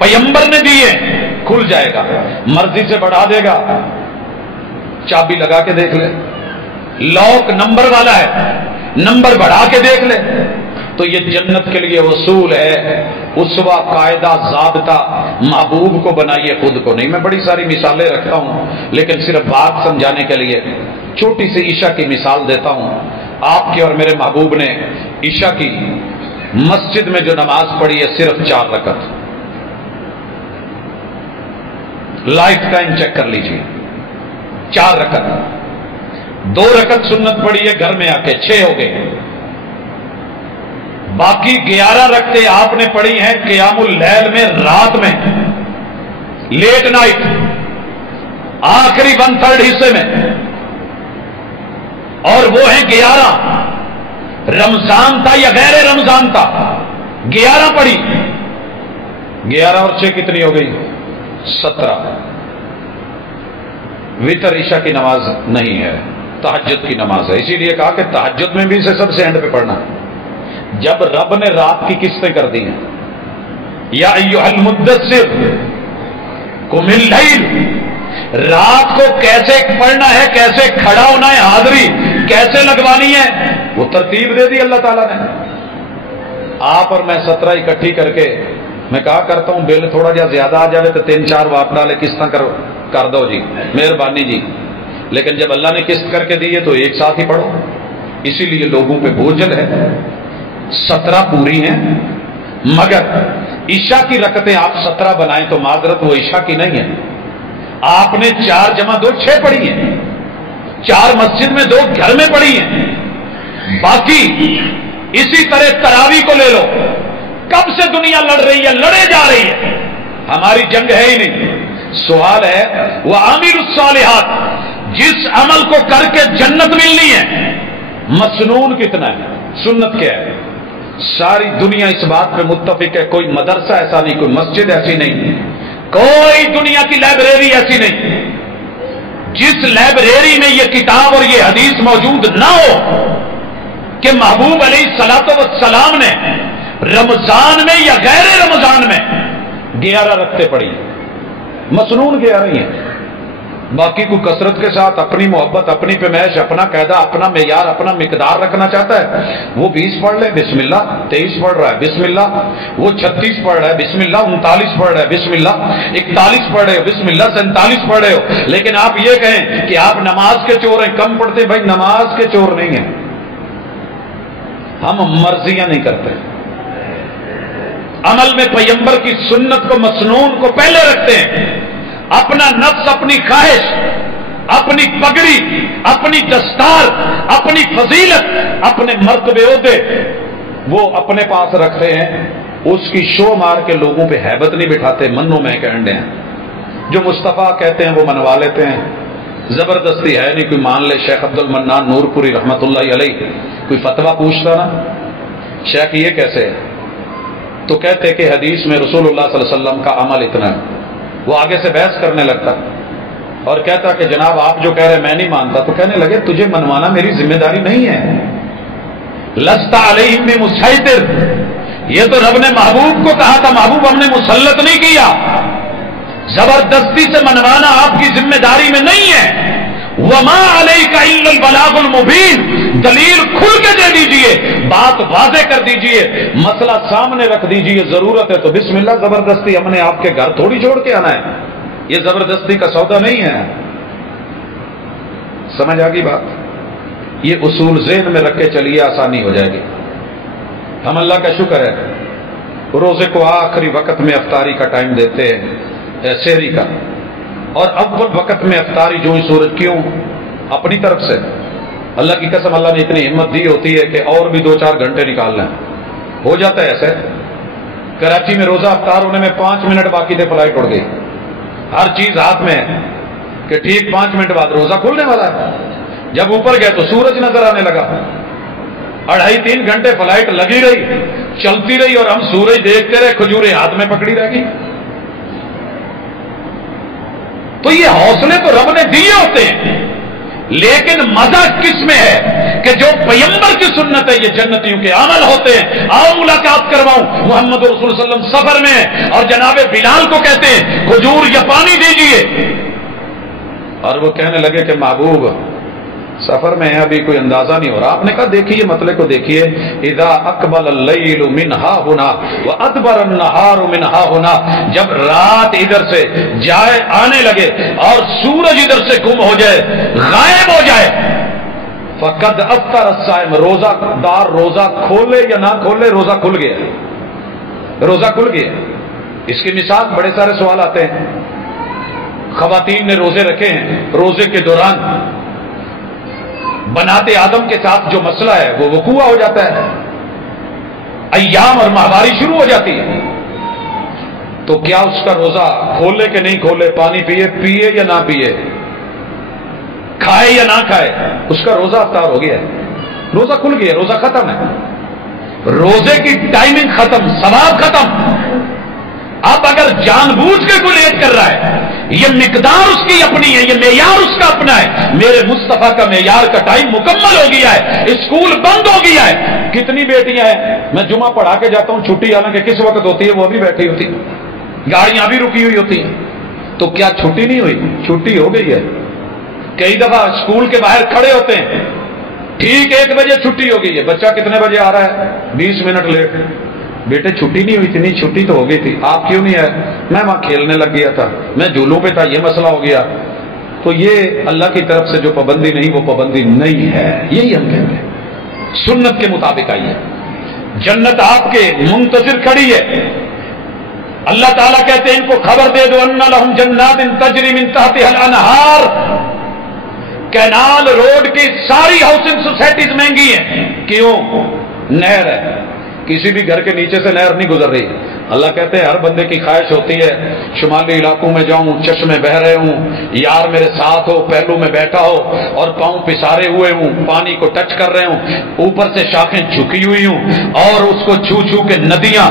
پیغمبر نے دیے، کھل جائے گا. مرضی سے بڑھا دے گا، چابی لگا کے دیکھ لے، لاک نمبر والا ہے، نمبر بڑھا کے دیکھ لے. تو یہ جنت کے لیے اصول ہے، اسوہ، قاعدہ، ضابطہ. محبوب کو بنائیے، خود کو نہیں. میں بڑی ساری مثالیں رکھتا ہوں، لیکن صرف بات سمجھانے کے لیے چھوٹی سی عشاء کی مثال دیتا ہوں. آپ کے اور میرے محبوب نے عشاء کی مسجد میں جو نماز پڑھی ہے صرف 4 رکعت. لائف ٹائم چیک کر لیجیے، 4 رکعت. 2 رکعت سنت پڑھی ہے گھر میں آ کے، 6 ہو گئے. باقی 11 رکعتیں آپ نے پڑھی ہیں قیام اللیل میں، رات میں، لیٹ نائٹ، آخری 1/3 حصے میں. اور وہ ہیں 11. رمضان تھا یا غیر رمضان تھا، 11 پڑھی. 11 اور 6 کتنی ہو گئی؟ 17. وتر عشاء کی نماز نہیں ہے، تہجد کی نماز ہے. اسی لیے کہا کہ تہجد میں بھی اسے سب سے اینڈ پہ پڑھنا. جب رب نے رات کی قسطیں کر دی ہیں، یا ایھا المدثر قم اللیل، رات کو کیسے پڑھنا ہے، کیسے کھڑا ہونا ہے، حاضری کیسے لگوانی ہے، وہ ترتیب دے دی اللہ تعالیٰ نے. آپ اور میں 17 اکٹھی کر کے، میں کہا کرتا ہوں بل تھوڑا جا زیادہ آ جائے تو 3-4 واپ ڈالے، قسطیں کر دو جی، مہربانی جی. لیکن جب اللہ نے قسط کر کے دی ہے تو ایک ساتھ ہی پڑھو. اسی لیے لوگوں پہ بوجھل ہے. 17 پوری ہیں، مگر عشاء کی رکعتیں آپ 17 بنائیں تو معذرت وہ عشاء کی نہیں ہے. آپ نے 4 جمع 2 6 پڑھی ہیں, 4 مسجد میں 2 گھر میں پڑھی ہیں. باقی اسی طرح تراویح کو لے لو, کب سے دنیا لڑ رہی ہے, لڑے جا رہی ہے, ہماری جنگ ہے ہی نہیں. سوال ہے وہ عامل الصالحات, جس عمل کو کر کے جنت ملنی ہے, مسنون کتنا ہے, سنت کیا ہے؟ ساری دنیا اس بات پہ متفق ہے, کوئی مدرسہ ایسا نہیں, کوئی مسجد ایسی نہیں, کوئی دنیا کی لائبریری ایسی نہیں جس لائبریری میں یہ کتاب اور یہ حدیث موجود نہ ہو کہ محبوب علیہ الصلوۃ والسلام نے رمضان میں یا غیر رمضان میں 11 رکعتیں پڑھی, مسنون 11 ہی ہیں. باقی کو کثرت کے ساتھ اپنی محبت, اپنی پیمائش, اپنا قاعدہ, اپنا معیار, اپنا مقدار رکھنا چاہتا ہے, وہ 20 پڑھ لے بسم اللہ, 23 پڑھ رہا ہے بسم اللہ, وہ 36 پڑھ رہا ہے بسم اللہ, 39 پڑھ رہا ہے بسم اللہ, 41 پڑھ رہے ہو بسم اللہ, 47 پڑھ رہے ہو. لیکن آپ یہ کہیں کہ آپ نماز کے چور ہیں, کم پڑھتے, بھائی نماز کے چور نہیں ہیں, ہم مرضیاں نہیں کرتے. عمل میں پیغمبر کی سنت کو, مسنون کو پہلے رکھتے ہیں. اپنا نفس, اپنی خواہش, اپنی پگڑی, اپنی دستار, اپنی فضیلت, اپنے مرتبے عہدے وہ اپنے پاس رکھتے ہیں. اس کی شو مار کے لوگوں پہ ہیبت نہیں بٹھاتے, منو میں کہنے ہیں. جو مصطفیٰ کہتے ہیں وہ منوا لیتے ہیں, زبردستی ہے نہیں. کوئی مان لے, شیخ عبد المنان نور پوری رحمت اللہ علیہ کوئی فتویٰ پوچھتا نا, شیخ یہ کیسے ہے, تو کہتے کہ حدیث میں رسول اللہ صلی اللہ علیہ وسلم کا عمل اتنا ہے. وہ آگے سے بحث کرنے لگتا اور کہتا کہ جناب آپ جو کہہ رہے میں نہیں مانتا. تو کہنے لگے تجھے منوانا میری ذمہ داری نہیں ہے, لست علیہم بمسیطر, یہ تو رب نے محبوب کو کہا تھا, محبوب ہم نے مسلط نہیں کیا. زبردستی سے منوانا آپ کی ذمہ داری میں نہیں ہے. وما علیک الا البلاغ المبین, دلیل کھل کے دے دیجئے, بات واضح کر دیجئے, مسئلہ سامنے رکھ دیجئے. ضرورت ہے تو بسم اللہ, زبردستی ہم نے آپ کے گھر تھوڑی چھوڑ کے آنا ہے, یہ زبردستی کا سودا نہیں ہے. سمجھ آ گئی بات؟ یہ اصول ذہن میں رکھ کے چلیے, آسانی ہو جائے گی. ہم اللہ کا شکر ہے روزے کو آخری وقت میں افطاری کا ٹائم دیتے ہیں, سحری کا, اور اول وقت میں افطاری جو ہی سورج, کیوں؟ اپنی طرف سے. اللہ کی قسم اللہ نے اتنی ہمت دی ہوتی ہے کہ اور بھی 2-4 گھنٹے نکال لیں, ہو جاتا ہے ایسے. کراچی میں روزہ افطار ہونے میں 5 منٹ باقی تھے, فلائٹ اڑ گئی. ہر چیز ہاتھ میں ہے کہ ٹھیک 5 منٹ بعد روزہ کھلنے والا ہے. جب اوپر گئے تو سورج نظر آنے لگا. 2.5-3 گھنٹے فلائٹ لگی رہی, چلتی رہی, اور ہم سورج دیکھتے رہے, کھجوریں ہاتھ میں پکڑی رہ گئی. تو یہ حوصلے تو رب نے دیے ہوتے ہیں, لیکن مزہ کس میں ہے کہ جو پیغمبر کی سنت ہے, یہ جنتیوں کے عمل ہوتے ہیں. آؤ ملاقات کرواؤں, محمد رسول صلی اللہ علیہ وسلم سفر میں ہیں اور جناب بلال کو کہتے ہیں کھجور یا پانی دیجئے, اور وہ کہنے لگے کہ محبوب سفر میں ہے, ابھی کوئی اندازہ نہیں ہو رہا. آپ نے کہا دیکھیے مسئلے کو دیکھیے, اذا اقبل اللیل من ہا ہنا وادبر النہار من ہا ہنا, جب رات ادھر سے جائے آنے لگے اور سورج ادھر سے گم ہو جائے, غائب ہو جائے, فقد افطر الصائم, روزہ دار روزہ کھولے یا نہ کھولے روزہ کھل گیا, روزہ کھل گیا. اس کی مثال بڑے سارے سوال آتے ہیں. خواتین نے روزے رکھے ہیں, روزے کے دوران بناتے آدم کے ساتھ جو مسئلہ ہے وہ وقوع ہو جاتا ہے, ایام اور ماہواری شروع ہو جاتی ہے. تو کیا اس کا روزہ کھولے کہ نہیں کھولے, پانی پیے یا نہ پیے, کھائے یا نہ کھائے, اس کا روزہ افطار ہو گیا ہے, روزہ کھل گیا, روزہ ختم ہے. روزے کی ٹائمنگ ختم, ثواب ختم. اب اگر جان بوجھ کے کوئی لیٹ کر رہا ہے, یہ مقدار اس کی اپنی ہے, یہ معیار اس کا اپنا ہے. میرے مصطفیٰ کا معیار کا ٹائم مکمل ہو گیا ہے, اسکول بند ہو گیا ہے. کتنی بیٹیاں ہیں, میں جمعہ پڑھا کے جاتا ہوں, چھٹی حالانکہ کس وقت ہوتی ہے وہ بھی بیٹھی ہوتی, گاڑیاں بھی رکی ہوئی ہوتی ہیں. تو کیا چھٹی نہیں ہوئی؟ چھٹی ہو گئی ہے. کئی دفعہ اسکول کے باہر کھڑے ہوتے ہیں, ٹھیک 1 بجے چھٹی ہو گئی ہے, بچہ کتنے بجے آ رہا ہے؟ 20 منٹ لیٹ. بیٹے چھٹی نہیں ہوئی تھی. نہیں چھٹی تو ہو گئی تھی, آپ کیوں نہیں آئے؟ میں وہاں کھیلنے لگ گیا تھا, میں جھولوں پہ تھا, یہ مسئلہ ہو گیا. تو یہ اللہ کی طرف سے جو پابندی نہیں, وہ پابندی نہیں ہے. یہی ہم کہتے ہیں, سنت کے مطابق آئیے. جنت آپ کے منتظر کھڑی ہے, اللہ تعالیٰ کہتے ہیں ان کو خبر دے دو ان لہم جنات تجری من تحتها الانہار، کینال روڈ کی ساری ہاؤسنگ سوسائٹیز مہنگی ہیں، کیوں؟ نہر ہے، کسی بھی گھر کے نیچے سے نہر نہیں گزر رہی۔ اللہ کہتے ہیں ہر بندے کی خواہش ہوتی ہے شمالی علاقوں میں جاؤں، چشمے بہ رہے ہوں، یار میرے ساتھ ہو، پہلو میں بیٹھا ہو اور پاؤں پسارے ہوئے ہوں، پانی کو ٹچ کر رہے ہوں، اوپر سے شاخیں جھکی ہوئی ہوں اور اس کو چھو چھو کے ندیاں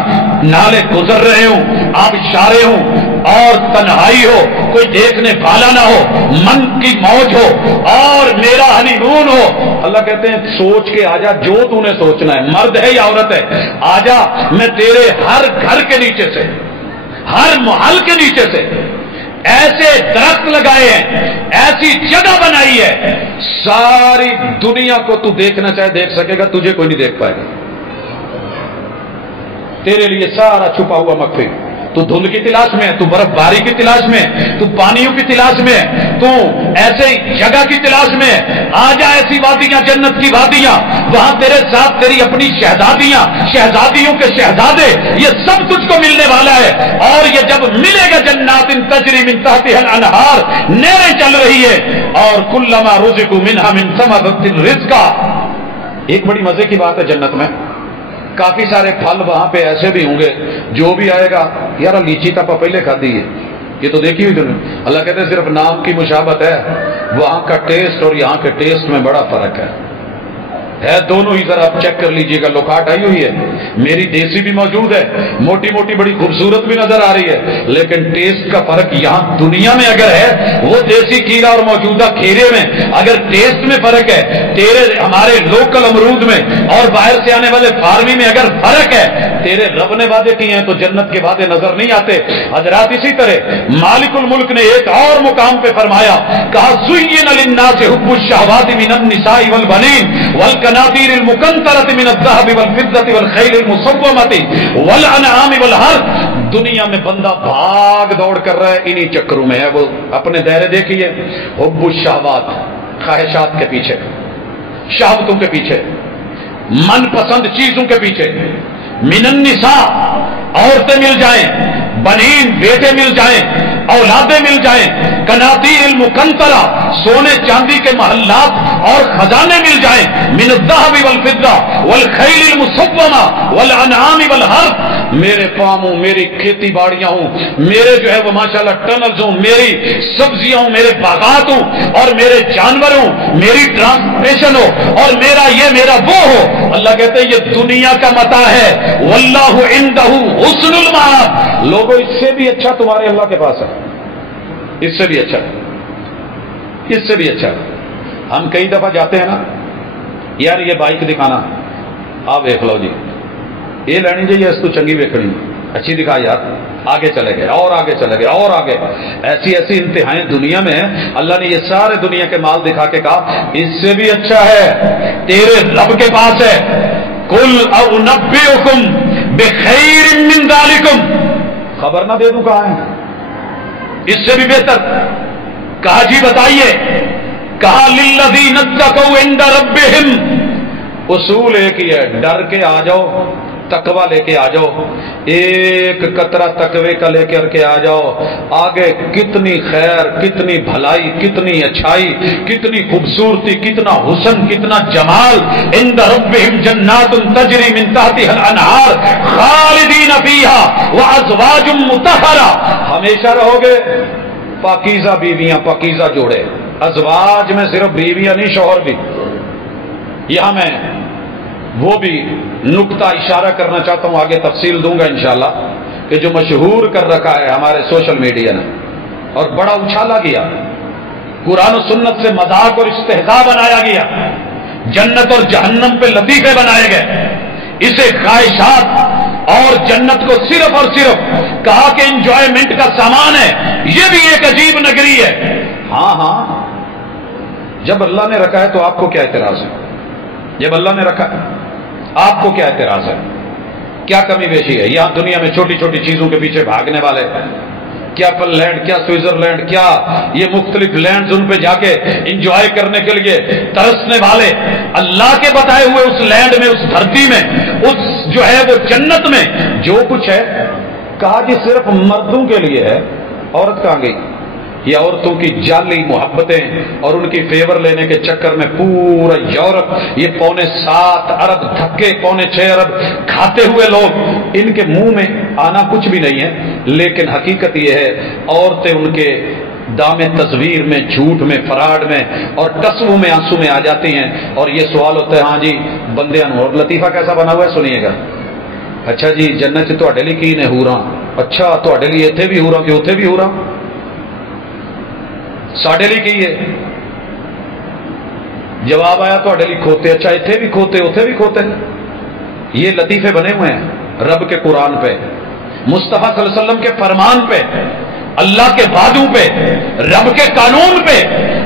نالے گزر رہے ہوں، آب اشارے ہوں اور تنہائی ہو، کوئی دیکھنے والا نہ ہو، من کی موج ہو اور میرا ہنی مون ہو۔ اللہ کہتے ہیں سوچ کے آجا جو تو نے سوچنا ہے، مرد ہے یا عورت ہے، آجا میں تیرے ہر گھر کے نیچے سے، ہر محل کے نیچے سے ایسے درخت لگائے ہیں، ایسی جگہ بنائی ہے، ساری دنیا کو تو دیکھنا چاہے دیکھ سکے گا، تجھے کوئی نہیں دیکھ پائے گا۔ تیرے لیے سارا چھپا ہوا مخفی، تو دھند کی تلاش میں ہے، تو برف باری کی تلاش میں ہے، تو پانیوں کی تلاش میں ہے، تو ایسے جگہ کی تلاش میں ہے، آ جا ایسی وادیاں، جنت کی وادیاں، وہاں تیرے ساتھ تیری اپنی شہزادیاں، شہزادیوں کے شہزادے، یہ سب تجھ کو ملنے والا ہے۔ اور یہ جب ملے گا جنات تجری من تحتها الانہار، نہریں چل رہی ہے، اور کلما رزقوا منها من ثمرۃ الرزق، ایک بڑی مزے کی بات ہے جنت میں، کافی سارے پھل وہاں پہ ایسے بھی ہوں گے جو بھی آئے گا یار لیچی تپا پہلے کھاتی ہے، یہ تو دیکھی ہوئی تم نے۔ اللہ کہتے ہیں صرف نام کی مشابہت ہے، وہاں کا ٹیسٹ اور یہاں کے ٹیسٹ میں بڑا فرق ہے دونوں ہی، ذرا آپ چیک کر لیجئے گا، لوکاٹ آئی ہوئی ہے، میری دیسی بھی موجود ہے، موٹی موٹی بڑی خوبصورت بھی نظر آ رہی ہے، لیکن ٹیسٹ کا فرق یہاں دنیا میں اگر ہے، وہ دیسی کھیرا اور موجودہ کھیرے میں اگر ٹیسٹ میں فرق ہے، تیرے ہمارے لوکل امرود میں اور باہر سے آنے والے فارمی میں اگر فرق ہے، تیرے رب نے وعدے کیے ہیں تو جنت کے وعدے نظر نہیں آتے۔ حضرات اسی طرح مالک الملک نے ایک اور مقام پہ فرمایا، کہا زُيِّنَ لِلنَّاسِ حُبُّ الشَّهَوَاتِ مِنَ النِّسَاءِ وَالْبَنِينَ وَالْقَنَاطِيرِ الْمُقَنطَرَةِ مِنَ الذَّهَبِ وَالْفِضَّةِ وَالْخَيْلِ الْمُسَوَّمَةِ وَالْأَنْعَامِ وَالْحَرْثِ۔ دنیا میں بندہ بھاگ دوڑ کر رہا ہے انہی چکروں میں ہے، وہ اپنے دائرے دیکھیے، حب الشہوات، خواہشات کے پیچھے، شہوتوں کے پیچھے، من پسند چیزوں کے پیچھے، من النساء، عورتیں مل جائیں، بنین بیٹے مل جائیں، اولادیں مل جائیں، قناطیر المقنطرہ، سونے چاندی کے محلات اور خزانے مل جائیں، من الذهب والفضة والخيل المسومة والانعام والحرث، میرے فارم ہوں، میری کھیتی باڑیاں ہوں، میرے جو ہے وہ ماشاءاللہ ٹنلز ہوں، میری سبزیاں ہوں، میرے باغات ہوں اور میرے جانور ہوں، میری ٹرانسپورٹیشن ہو اور میرا یہ میرا وہ ہو۔ اللہ کہتے ہیں یہ دنیا کا متاع ہے، واللہ عنده حسن المآب، لوگوں اس سے بھی اچھا تمہارے اللہ کے پاس ہے، اس سے بھی اچھا، اس سے بھی اچھا۔ ہم کئی دفعہ جاتے ہیں نا، یار یہ بائک دکھانا، آپ دیکھ لو جی، یہ لینی چاہیے، اس کو چنگی ویکھنی، اچھی دکھا یار، آگے چلے گئے اور آگے چلے گئے اور آگے، ایسی ایسی انتہائیں دنیا میں ہیں۔ اللہ نے یہ سارے دنیا کے مال دکھا کے کہا اس سے بھی اچھا ہے تیرے رب کے پاس ہے۔ قل اؤنبئکم بخیر من ذالکم، خبر نہ دے دوں کہاں ہے، اس سے بھی بہتر، کہا جی بتائیے، کہا للذین اتقوا عند ربہم، اصول ایک ہی ہے، ڈر کے آ جاؤ، تقوی لے کے آ جاؤ، ایک قطرہ تقوی کا لے کر کے آ جاؤ، آگے کتنی خیر، کتنی بھلائی، کتنی اچھائی، کتنی خوبصورتی، کتنا حسن، کتنا جمال۔ عند ربہم جنات تجری من تحتها الانہار خالدین فیہا وازواج مطہرہ، ہمیشہ رہو گے، پاکیزہ بیویاں، پاکیزہ جوڑے، ازواج میں صرف بیویاں نہیں، شوہر بھی۔ یہاں میں وہ بھی نقطہ اشارہ کرنا چاہتا ہوں، آگے تفصیل دوں گا انشاءاللہ، کہ جو مشہور کر رکھا ہے ہمارے سوشل میڈیا نے اور بڑا اچھالا گیا، قرآن و سنت سے مذاق اور استہزاء بنایا گیا، جنت اور جہنم پہ لطیفے بنائے گئے، اسے خواہشات اور جنت کو صرف اور صرف کہا کہ انجوائمنٹ کا سامان ہے، یہ بھی ایک عجیب نگری ہے۔ ہاں ہاں، جب اللہ نے رکھا ہے تو آپ کو کیا اعتراض ہے؟ جب اللہ نے رکھا ہے آپ کو کیا اعتراض ہے؟ کیا کمی بیشی ہے؟ یہاں دنیا میں چھوٹی چھوٹی چیزوں کے پیچھے بھاگنے والے، کیا فن لینڈ، کیا سوئٹزرلینڈ، کیا یہ مختلف لینڈز، ان پہ جا کے انجوائے کرنے کے لیے ترسنے والے، اللہ کے بتائے ہوئے اس لینڈ میں، اس دھرتی میں، اس جو ہے وہ جنت میں جو کچھ ہے، کہا جی صرف مردوں کے لیے ہے، عورت کہاں گئی؟ یہ عورتوں کی جعلی محبتیں اور ان کی فیور لینے کے چکر میں پورا یورپ یہ 7.25 ارب دھکے 6.25 ارب کھاتے ہوئے لوگ، ان کے منہ میں آنا کچھ بھی نہیں ہے، لیکن حقیقت یہ ہے عورتیں ان کے دام تصویر میں، جھوٹ میں، فراڈ میں اور ٹسووں میں، آنسو میں آ جاتی ہیں۔ اور یہ سوال ہوتا ہے ہاں جی بندے اور لطیفہ کیسا بنا ہوا ہے سنیے گا۔ اچھا جی جنت سے تواڈے لئی کی نے حوراں، اچھا تواڈے لئی ایتھے بھی حوراں کہ اوتھے بھی حوراں، ساڈے لئی کی ہے؟ جواب آیا تواڈے لئی کھوتے، اچھا ایتھے بھی کھوتے اوتھے بھی کھوتے۔ یہ لطیفے بنے ہوئے ہیں رب کے قرآن پہ، مصطفیٰ صلی اللہ علیہ وسلم کے فرمان پہ، اللہ کے وعدوں پہ، رب کے قانون پہ۔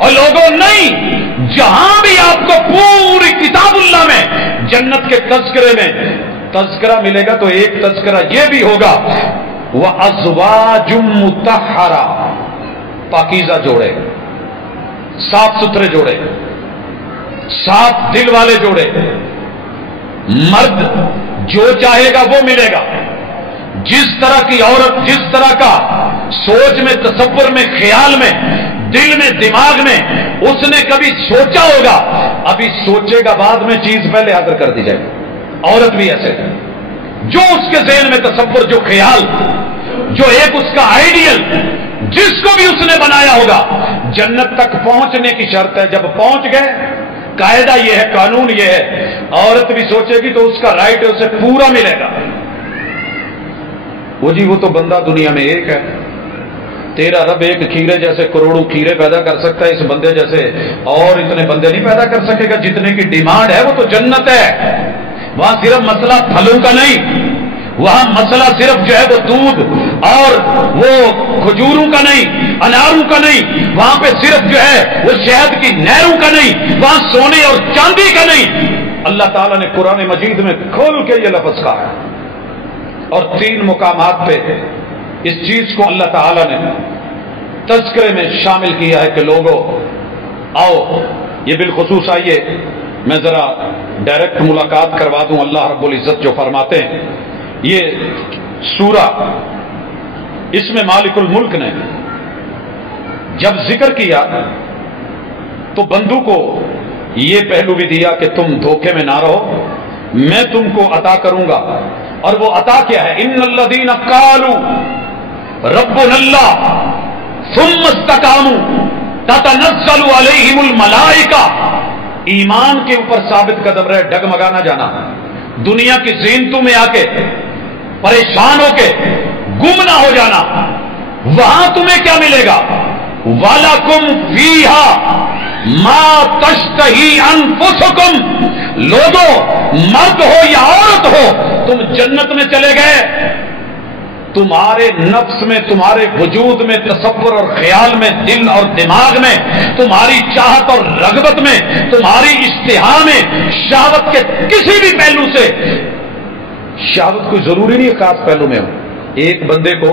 اور لوگوں نہیں، جہاں بھی آپ کو پوری کتاب اللہ میں جنت کے تذکرے میں تذکرہ ملے گا تو ایک تذکرہ یہ بھی ہوگا وَأَزْوَاجٌ مُطَهَّرَةٌ، پاکیزہ جوڑے، صاف ستھرے جوڑے، صاف دل والے جوڑے۔ مرد جو چاہے گا وہ ملے گا، جس طرح کی عورت، جس طرح کا سوچ میں، تصور میں، خیال میں، دل میں، دماغ میں اس نے کبھی سوچا ہوگا، ابھی سوچے گا بعد میں چیز پہلے حاضر کر دی جائے گی۔ عورت بھی ایسے جو اس کے ذہن میں تصور، جو خیال، جو ایک اس کا آئیڈیل، جس کو بھی اس نے بنایا ہوگا، جنت تک پہنچنے کی شرط ہے۔ جب پہنچ گئے، قاعدہ یہ ہے، قانون یہ ہے، عورت بھی سوچے گی تو اس کا رائٹ ہے، اسے پورا ملے گا۔ وہ جی وہ تو بندہ دنیا میں ایک ہے، تیرا رب ایک کھیرے جیسے کروڑوں کھیرے پیدا کر سکتا ہے، اس بندے جیسے اور اتنے بندے نہیں پیدا کر سکے گا، جتنے کی ڈیمانڈ ہے وہ تو جنت ہے۔ وہاں صرف مسئلہ پھلوں کا نہیں، وہاں مسئلہ صرف جو ہے وہ دودھ اور وہ کھجوروں کا نہیں، اناروں کا نہیں، وہاں پہ صرف جو ہے وہ شہد کی نہروں کا نہیں، وہاں سونے اور چاندی کا نہیں۔ اللہ تعالیٰ نے قرآن مجید میں کھول کے یہ لفظ کہا ہے، اور 3 مقامات پہ اس چیز کو اللہ تعالیٰ نے تذکرے میں شامل کیا ہے کہ لوگوں آؤ، یہ بالخصوص آئیے میں ذرا ڈائریکٹ ملاقات کروا دوں۔ اللہ رب العزت جو فرماتے ہیں، یہ سورہ، اس میں مالک الملک نے جب ذکر کیا تو بندوں کو یہ پہلو بھی دیا کہ تم دھوکے میں نہ رہو، میں تم کو عطا کروں گا۔ اور وہ عطا کیا ہے؟ ان الذین قالوا ربنا اللہ ثم استقاموا تتنزل علیہم الملائکہ، ایمان کے اوپر ثابت قدم رہے، ڈگمگا نہ جانا، دنیا کی زینتوں میں آ کے پریشان ہو کے گم نہ ہو جانا۔ وہاں تمہیں کیا ملے گا؟ وَلَكُمْ فِيهَا مَا تَشْتَهِي أَنفُسُكُمْ، لوگوں مرد ہو یا عورت ہو، تم جنت میں چلے گئے، تمہارے نفس میں، تمہارے وجود میں، تصور اور خیال میں، دل اور دماغ میں، تمہاری چاہت اور رغبت میں، تمہاری اشتہا میں، شہوت کے کسی بھی پہلو سے، شہوت کوئی ضروری نہیں خاص پہلو میں ہو، ایک بندے کو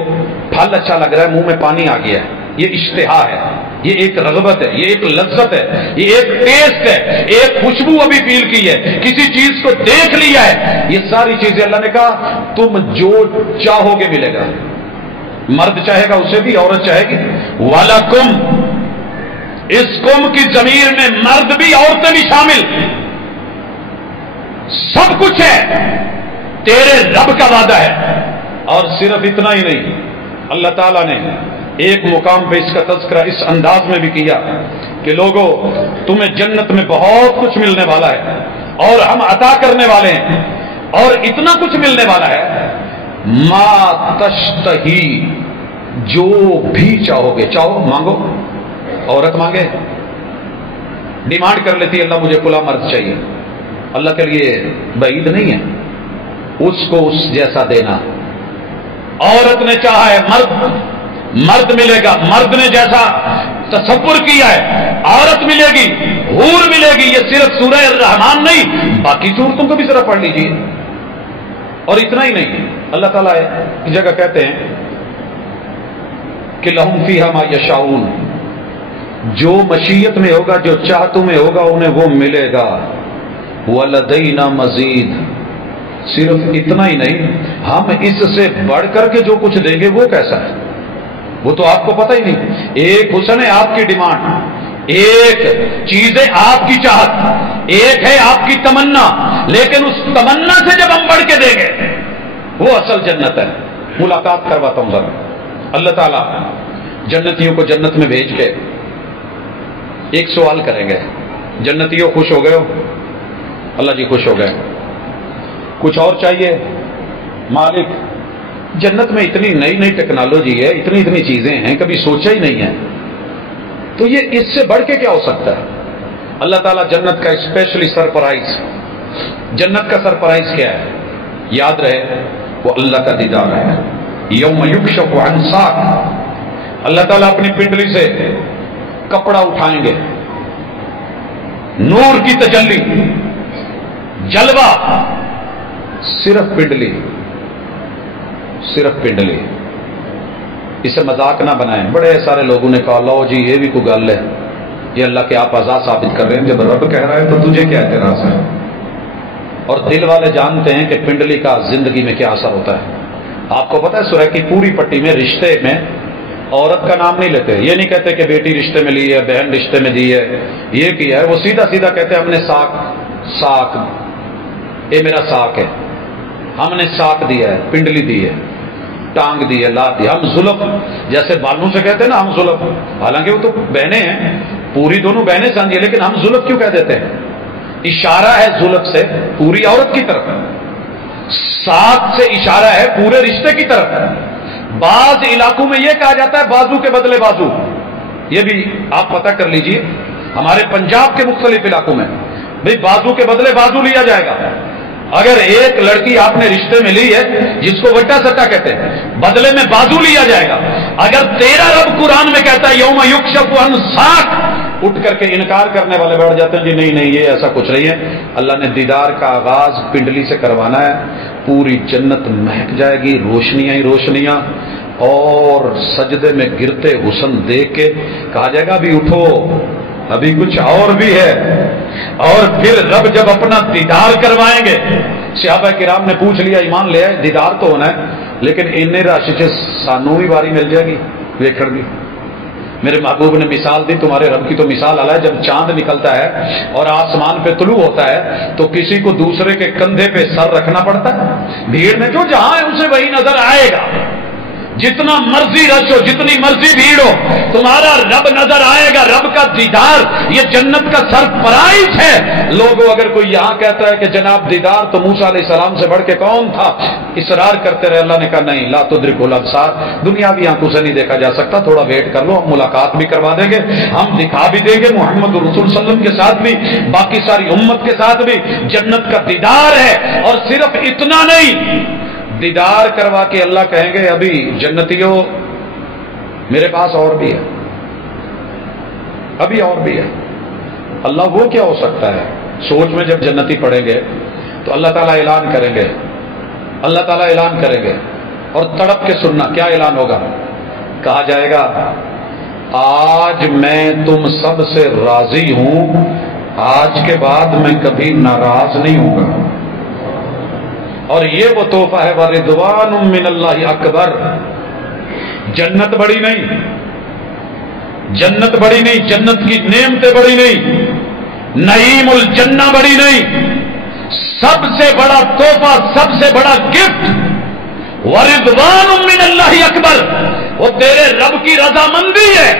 پھل اچھا لگ رہا ہے، منہ میں پانی آ گیا ہے، یہ اشتہا ہے، یہ ایک رغبت ہے، یہ ایک لذت ہے، یہ ایک ٹیسٹ ہے، ایک خوشبو ابھی فیل کی ہے، کسی چیز کو دیکھ لیا ہے، یہ ساری چیزیں اللہ نے کہا تم جو چاہو گے ملے گا۔ مرد چاہے گا اسے بھی، عورت چاہے گی۔ وَلَكُمْ، اس قوم کی ضمیر میں مرد بھی عورتیں بھی شامل، سب کچھ ہے، تیرے رب کا وعدہ ہے۔ اور صرف اتنا ہی نہیں، اللہ تعالیٰ نے ایک مقام پہ اس کا تذکرہ اس انداز میں بھی کیا کہ لوگوں تمہیں جنت میں بہت کچھ ملنے والا ہے اور ہم عطا کرنے والے ہیں، اور اتنا کچھ ملنے والا ہے، ما تشتہی، جو بھی چاہو گے، چاہو مانگو۔ عورت مانگے، ڈیمانڈ کر لیتی ہے اللہ مجھے فلاں مرد چاہیے، اللہ کے لیے بعید نہیں ہے اس کو اس جیسا دینا۔ عورت نے چاہا ہے مرد ملے گا، مرد نے جیسا تصور کیا ہے عورت ملے گی، حور ملے گی۔ یہ صرف سورہ الرحمن نہیں، باقی سورتوں کو بھی ذرا پڑھ لیجیے۔ اور اتنا ہی نہیں، اللہ تعالیٰ کی جگہ کہتے ہیں کہ لہم فیہا ما یشاؤون، جو مشیت میں ہوگا، جو چاہتوں میں ہوگا انہیں وہ ملے گا۔ وَلَدَيْنَا مزید، صرف اتنا ہی نہیں، ہم اس سے بڑھ کر کے جو کچھ دیں گے وہ کیسا ہے وہ تو آپ کو پتہ ہی نہیں۔ ایک حسن ہے آپ کی ڈیمانڈ، ایک چیز ہے آپ کی چاہت، ایک ہے آپ کی تمنا، لیکن اس تمنا سے جب ہم بڑھ کے دیں گے وہ اصل جنت ہے۔ ملاقات کرواتا ہوں ذرا، اللہ تعالیٰ جنتیوں کو جنت میں بھیج کے ایک سوال کریں گے، جنتیوں خوش ہو گئے ہو؟ اللہ جی خوش ہو گئے، کچھ اور چاہیے؟ مالک جنت میں اتنی نئی نئی ٹیکنالوجی ہے، اتنی اتنی چیزیں ہیں، کبھی سوچا ہی نہیں ہے، تو یہ اس سے بڑھ کے کیا ہو سکتا ہے؟ اللہ تعالیٰ جنت کا اسپیشلی سرپرائز، جنت کا سرپرائز کیا ہے؟ یاد رہے وہ اللہ کا دیدار ہے۔ یوم یکشف عن ساق، اللہ تعالیٰ اپنی پنڈلی سے کپڑا اٹھائیں گے، نور کی تجلی، جلوہ، صرف پنڈلی، صرف پنڈلی۔ اسے مذاق نہ بنائیں۔ بڑے سارے لوگوں نے کہا لو جی یہ بھی کوئی گل ہے، یہ اللہ کے آپ آزاد ثابت کر رہے ہیں، جب رب کہہ رہا ہے تو تجھے کیا اعتراض ہے؟ اور دل والے جانتے ہیں کہ پنڈلی کا زندگی میں کیا اثر ہوتا ہے۔ آپ کو پتہ ہے سورہ کی پوری پٹی میں رشتے میں عورت کا نام نہیں لیتے، یہ نہیں کہتے کہ بیٹی رشتے میں لی ہے، بہن رشتے میں دی ہے، یہ کیا ہے، وہ سیدھا سیدھا کہتے ہیں ہم نے ساک، یہ میرا ساک ہے، ہم نے ساک دیا ہے، پنڈلی دی ہے، ٹانگ دی ہے، لات دی۔ ہم زلف جیسے بالوں سے کہتے ہیں نا، ہم زلف، حالانکہ وہ تو بہنیں ہیں، پوری دونوں بہنیں سمجھیے، لیکن ہم زلف کیوں کہہ دیتے ہیں؟ اشارہ ہے زلف سے پوری عورت کی طرف، ساک سے اشارہ ہے پورے رشتے کی طرف۔ بعض علاقوں میں یہ کہا جاتا ہے بازو کے بدلے بازو، یہ بھی آپ پتہ کر لیجئے، ہمارے پنجاب کے مختلف علاقوں میں بھئی بازو کے بدلے بازو لیا جائے گا۔ اگر ایک لڑکی آپ نے رشتے میں لی ہے جس کو وٹا سٹا کہتے ہیں، بدلے میں بازو لیا جائے گا۔ اگر تیرا رب قرآن میں کہتا ہے یوم یکشف عن ساق، اٹھ کر کے انکار کرنے والے بیٹھ جاتے ہیں جی نہیں نہیں یہ ایسا کچھ نہیں ہے۔ اللہ نے دیدار کا آغاز پنڈلی سے کروانا ہے، پوری جنت مہک جائے گی، روشنیاں ہی روشنیاں، اور سجدے میں گرتے حسن دیکھ کے کہا جائے گا ابھی اٹھو، ابھی کچھ اور بھی ہے۔ اور پھر رب جب اپنا دیدار کروائیں گے، صحابہ کرام نے پوچھ لیا ایمان لے آئے، دیدار تو ہونا ہے لیکن ان راشی سے سانوں بھی باری مل جائے گی ویکھڑ گی۔ میرے محبوب نے مثال دی، تمہارے رب کی تو مثال الگ ہے، جب چاند نکلتا ہے اور آسمان پہ طلوع ہوتا ہے تو کسی کو دوسرے کے کندھے پہ سر رکھنا پڑتا ہے، بھیڑ میں جو جہاں ہے اسے وہی نظر آئے گا، جتنا مرضی رش ہو، جتنی مرضی بھیڑ ہو، تمہارا رب نظر آئے گا۔ رب کا دیدار یہ جنت کا سرپرائز ہے۔ لوگوں اگر کوئی یہاں کہتا ہے کہ جناب دیدار تو موسیٰ علیہ السلام سے بڑھ کے کون تھا، اصرار کرتے رہے، اللہ نے کہا نہیں، لا تدرکہ الابصار، دنیاوی آنکھوں سے نہیں دیکھا جا سکتا، تھوڑا ویٹ کر لو، ہم ملاقات بھی کروا دیں گے، ہم دکھا بھی دیں گے محمد رسول صلی اللہ علیہ وسلم کے ساتھ بھی، باقی ساری امت کے ساتھ بھی جنت کا دیدار ہے۔ اور صرف اتنا نہیں، دیدار کروا کے اللہ کہیں گے ابھی جنتیوں میرے پاس اور بھی ہے، ابھی اور بھی ہے۔ اللہ وہ کیا ہو سکتا ہے؟ سوچ میں جب جنتی پڑھیں گے تو اللہ تعالیٰ اعلان کریں گے، اللہ تعالیٰ اعلان کریں گے، اور تڑپ کے سننا کیا اعلان ہوگا؟ کہا جائے گا آج میں تم سب سے راضی ہوں، آج کے بعد میں کبھی ناراض نہیں ہوں گا۔ اور یہ وہ تحفہ ہے وَرِضْوَانٌ مِّنَ اللَّهِ اکبر۔ جنت بڑی نہیں، جنت بڑی نہیں، جنت کی نعمتیں بڑی نہیں، نعیم الجنہ بڑی نہیں، سب سے بڑا تحفہ، سب سے بڑا گفٹ وَرِضْوَانٌ مِّنَ اللَّهِ اکبر، وہ تیرے رب کی رضامندی ہے۔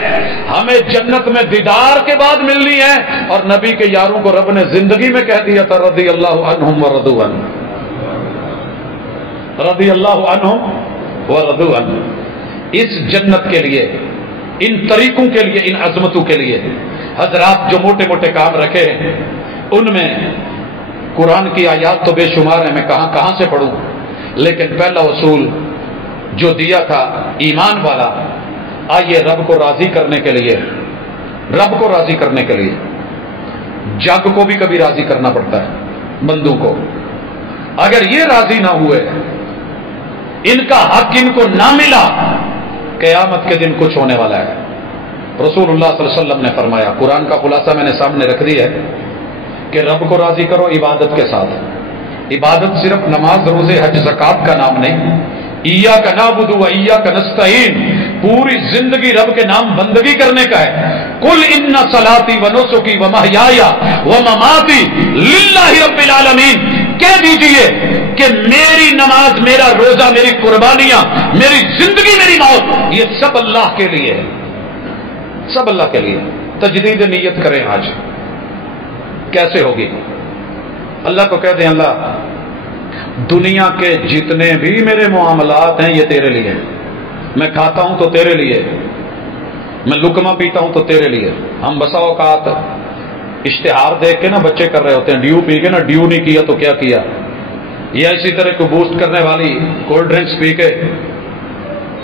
ہمیں جنت میں دیدار کے بعد ملنی ہے، اور نبی کے یاروں کو رب نے زندگی میں کہہ دیا تھا رضی اللہ عنہم ورضوا عنہ، رضی اللہ عنہم ورضوا عنہ۔ اس جنت کے لیے، ان طریقوں کے لیے، ان عظمتوں کے لیے حضرات جو موٹے موٹے کام رکھے ہیں، ان میں قرآن کی آیات تو بے شمار ہیں، میں کہاں کہاں سے پڑھوں، لیکن پہلا اصول جو دیا تھا ایمان والا، آئیے رب کو راضی کرنے کے لیے، رب کو راضی کرنے کے لیے جگ کو بھی کبھی راضی کرنا پڑتا ہے، بندوں کو۔ اگر یہ راضی نہ ہوئے، ان کا حق ان کو نہ ملا، قیامت کے دن کچھ ہونے والا ہے۔ رسول اللہ صلی اللہ علیہ وسلم نے فرمایا، قرآن کا خلاصہ میں نے سامنے رکھ دیا ہے کہ رب کو راضی کرو عبادت کے ساتھ، عبادت صرف نماز روزے حج زکات کا نام نہیں، ایاک نعبد و ایاک نستعین پوری زندگی رب کے نام بندگی کرنے کا ہے۔ قل ان صلاتی و نسکی و محیای و مماتی للہ رب العالمین، کہہ دیجئے کہ میری نماز، میرا روزہ، میری قربانیاں، میری زندگی، میری موت، یہ سب اللہ کے لیے ہے، سب اللہ کے لیے۔ تجدید نیت کریں آج۔ کیسے ہوگی؟ اللہ کو کہہ دیں اللہ دنیا کے جتنے بھی میرے معاملات ہیں یہ تیرے لیے، میں کھاتا ہوں تو تیرے لیے، میں لقمہ پیتا ہوں تو تیرے لیے۔ ہم بسا اوقات اشتہار دیکھ کے نا بچے کر رہے ہوتے ہیں، ڈیو پی کے نا، ڈیو نہیں کیا تو کیا کیا، یا اسی طرح کو بوسٹ کرنے والی کولڈ ڈرنکس پی کے۔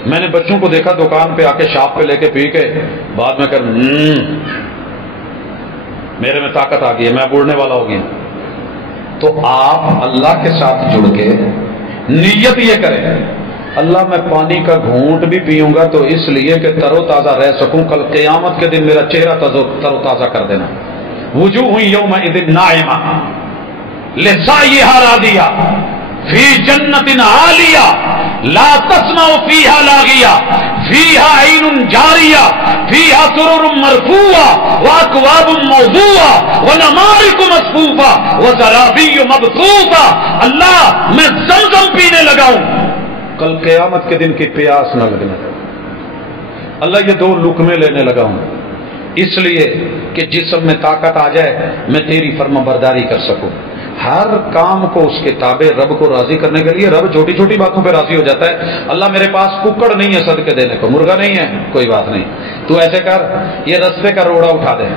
میں نے بچوں کو دیکھا دکان پہ آ کے شاپ پہ لے کے پی کے بعد میں کر میرے میں طاقت آ گئی ہے، میں بوڑھنے والا ہو گیا۔ تو آپ اللہ کے ساتھ جڑ کے نیت یہ کریں، اللہ میں پانی کا گھونٹ بھی پیوں گا تو اس لیے کہ تر و تازہ رہ سکوں، کل قیامت کے دن میرا چہرہ تر و تازہ کر دینا۔ وجوہ یومئذ ناعمہ لسعیہا راضیہ فی جنت عالیہ لا تسمع فیہا لاغیہ فیہا عین جاریہ فیہا سرر مرفوعہ واکواب موضوعہ ونمارق مصفوفہ وزرابی مبثوثہ۔ اللہ میں زمزم پینے لگا ہوں، کل قیامت کے دن کی پیاس نہ لگنے، اللہ یہ 2 لقمے لینے لگا ہوں اس لیے کہ جسم میں طاقت آ جائے میں تیری فرما برداری کر سکوں۔ ہر کام کو اس کے تابع رب کو راضی کرنے کے لیے، رب چھوٹی چھوٹی باتوں پہ راضی ہو جاتا ہے۔ اللہ میرے پاس ککڑ نہیں ہے صدقے دینے کو، مرغا نہیں ہے، کوئی بات نہیں، تو ایسے کر یہ رستے کا روڑا اٹھا دے،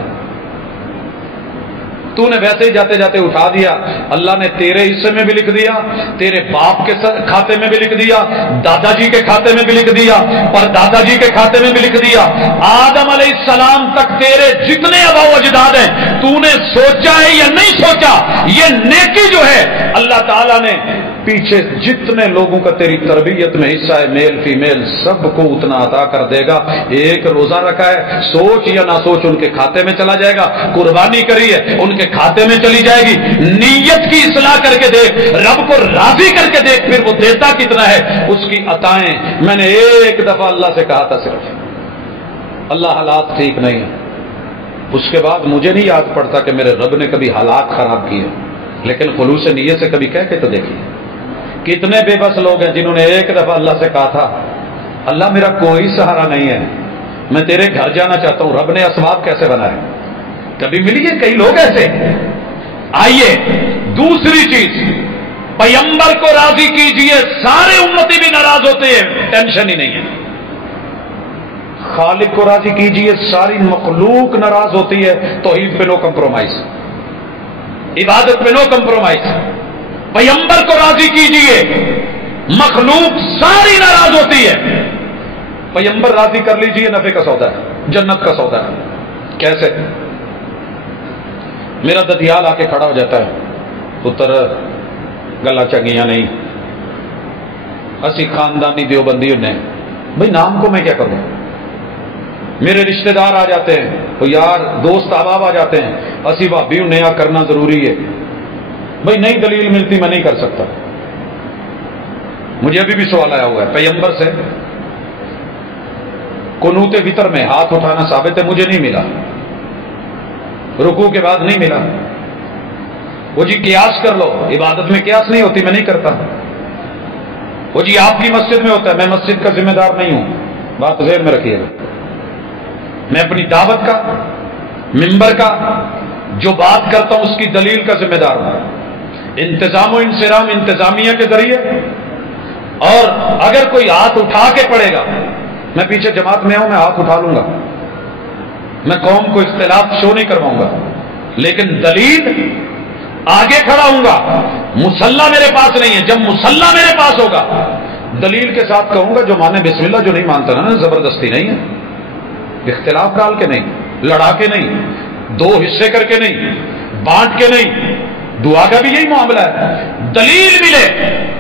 تو نے ویسے ہی جاتے جاتے اٹھا دیا، اللہ نے تیرے حصے میں بھی لکھ دیا، تیرے باپ کے کھاتے میں بھی لکھ دیا، دادا جی کے کھاتے میں بھی لکھ دیا، پر دادا جی کے کھاتے میں بھی لکھ دیا، آدم علیہ السلام تک تیرے جتنے آباء و اجداد ہیں، تو نے سوچا ہے یا نہیں سوچا، یہ نیکی جو ہے اللہ تعالیٰ نے پیچھے جتنے لوگوں کا تیری تربیت میں حصہ ہے، میل فیمیل، سب کو اتنا عطا کر دے گا۔ ایک روزہ رکھا ہے، سوچ یا نہ سوچ ان کے کھاتے میں چلا جائے گا، قربانی کری ہے ان کے کھاتے میں چلی جائے گی۔ نیت کی اصلاح کر کے دیکھ، رب کو راضی کر کے دیکھ، پھر وہ دیتا کتنا ہے اس کی عطائیں۔ میں نے ایک دفعہ اللہ سے کہا تھا صرف، اللہ حالات ٹھیک نہیں ہے، اس کے بعد مجھے نہیں یاد پڑتا کہ میرے رب نے کبھی حالات خراب کیے، لیکن خلوص نیت سے کبھی کہہ کے تو دیکھیے۔ کتنے بے بس لوگ ہیں جنہوں نے ایک دفعہ اللہ سے کہا تھا اللہ میرا کوئی سہارا نہیں ہے، میں تیرے گھر جانا چاہتا ہوں، رب نے اسباب کیسے بنائے؟ کبھی ملی ہے کئی لوگ ایسے؟ آئیے دوسری چیز، پیغمبر کو راضی کیجئے، سارے امتی بھی ناراض ہوتے ہیں، ٹینشن ہی نہیں ہے۔ خالق کو راضی کیجئے، ساری مخلوق ناراض ہوتی ہے، توحید پہ نو کمپرومائز، عبادت پہ نو کمپرومائز۔ پیغمبر کو راضی کیجئے، مخلوق ساری ناراض ہوتی ہے، پیغمبر راضی کر لیجئے، نفع کا سودا ہے، جنت کا سودا ہے۔ کیسے؟ میرا ددیال آ کے کھڑا ہو جاتا ہے، پتر گلا چنگیاں نہیں، اسی خاندانی دیوبندی نے، بھائی نام کو میں کیا کروں؟ میرے رشتہ دار آ جاتے ہیں تو یار دوست احباب آ جاتے ہیں، اسی بھابی نیا کرنا ضروری ہے، بھائی نئی دلیل ملتی میں نہیں کر سکتا۔ مجھے ابھی بھی سوال آیا ہوا ہے پیغمبر سے، قنوت وتر میں ہاتھ اٹھانا ثابت ہے، مجھے نہیں ملا، رکوع کے بعد نہیں ملا۔ وہ جی قیاس کر لو، عبادت میں قیاس نہیں ہوتی، میں نہیں کرتا۔ وہ جی آپ کی مسجد میں ہوتا ہے، میں مسجد کا ذمہ دار نہیں ہوں، بات ذہن میں رکھیے گا۔ میں اپنی دعوت کا، منبر کا جو بات کرتا ہوں اس کی دلیل کا ذمہ دار ہوں، انتظام و انصرام انتظامیہ کے ذریعے، اور اگر کوئی ہاتھ اٹھا کے پڑے گا، میں پیچھے جماعت میں ہوں، میں ہاتھ اٹھا لوں گا، میں قوم کو اختلاف شو نہیں کرواؤں گا، لیکن دلیل آگے کھڑا ہوں گا۔ مسلح میرے پاس نہیں ہے، جب مسلح میرے پاس ہوگا دلیل کے ساتھ کہوں گا، جو مانے بسم اللہ، جو نہیں مانتا نا زبردستی نہیں ہے، اختلاف ڈال کے نہیں، لڑا کے نہیں، دو حصے کر کے نہیں، بانٹ کے نہیں۔ دعا کا بھی یہی معاملہ ہے، دلیل ملے،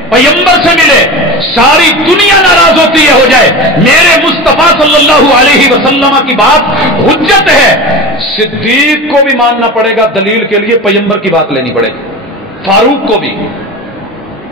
پیغمبر سے ملے، ساری دنیا ناراض ہوتی ہے ہو جائے، میرے مصطفیٰ صلی اللہ علیہ وسلم کی بات حجت ہے، صدیق کو بھی ماننا پڑے گا دلیل کے لیے، پیغمبر کی بات لینی پڑے گی، فاروق کو بھی،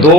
2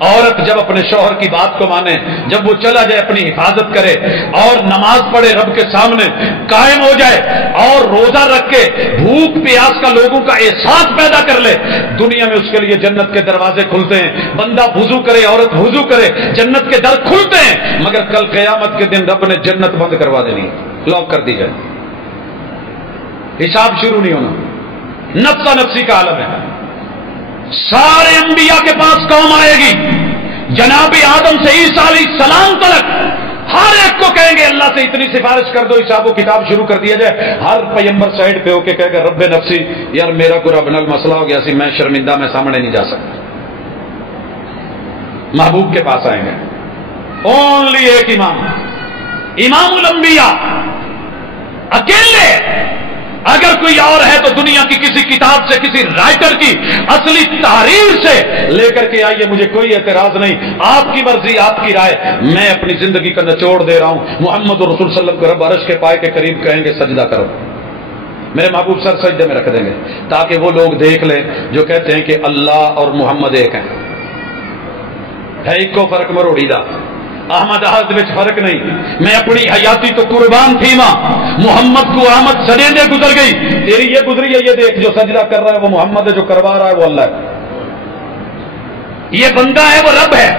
عورت جب اپنے شوہر کی بات کو مانے، جب وہ چلا جائے اپنی حفاظت کرے اور نماز پڑھے رب کے سامنے قائم ہو جائے اور روزہ رکھ کے بھوک پیاس کا لوگوں کا احساس پیدا کر لے، دنیا میں اس کے لیے جنت کے دروازے کھلتے ہیں. بندہ وضو کرے، عورت وضو کرے، جنت کے در کھلتے ہیں. مگر کل قیامت کے دن رب نے جنت بند کروا دینی، لاک کر دی جائے، حساب شروع نہیں ہونا. نفسا نفسی کا عالم ہے. سارے انبیاء کے پاس قوم آئے گی، جناب آدم سے عیسیٰ علیہ السلام تک ہر ایک کو کہیں گے اللہ سے اتنی سفارش کر دو، حساب و کتاب شروع کر دیا جائے. ہر پیغمبر سائڈ پہ ہو کے کہے گا رب نفسی، یار میرا کوئی رب نل مسئلہ ہو گیا سی، میں شرمندہ، میں سامنے نہیں جا سکتا. محبوب کے پاس آئیں گے. اونلی ایک امام، امام الانبیاء، اکیلے. اگر کوئی اور ہے تو دنیا کی کسی کتاب سے، کسی رائٹر کی اصلی تحریر سے لے کر کے آئیے، مجھے کوئی اعتراض نہیں. آپ کی مرضی، آپ کی رائے. میں اپنی زندگی کا نچوڑ دے رہا ہوں. محمد رسول صلی اللہ علیہ وسلم کو رب عرش کے پائے کے قریب کہیں گے سجدہ کرو، میرے محبوب سر سجدے میں رکھ دیں گے تاکہ وہ لوگ دیکھ لیں جو کہتے ہیں کہ اللہ اور محمد ایک ہیں. ہے ایک کو فرق مروڑی دا احمد احد وچ فرق نہیں. میں اپنی حیاتی تو قربان تھی ماں، محمد کو احمد سڑے دے گزر گئی، تیری یہ گزری ہے. یہ دیکھ جو سجدہ کر رہا ہے وہ محمد ہے، جو کروا رہا ہے وہ اللہ ہے. یہ بندہ ہے وہ رب ہے،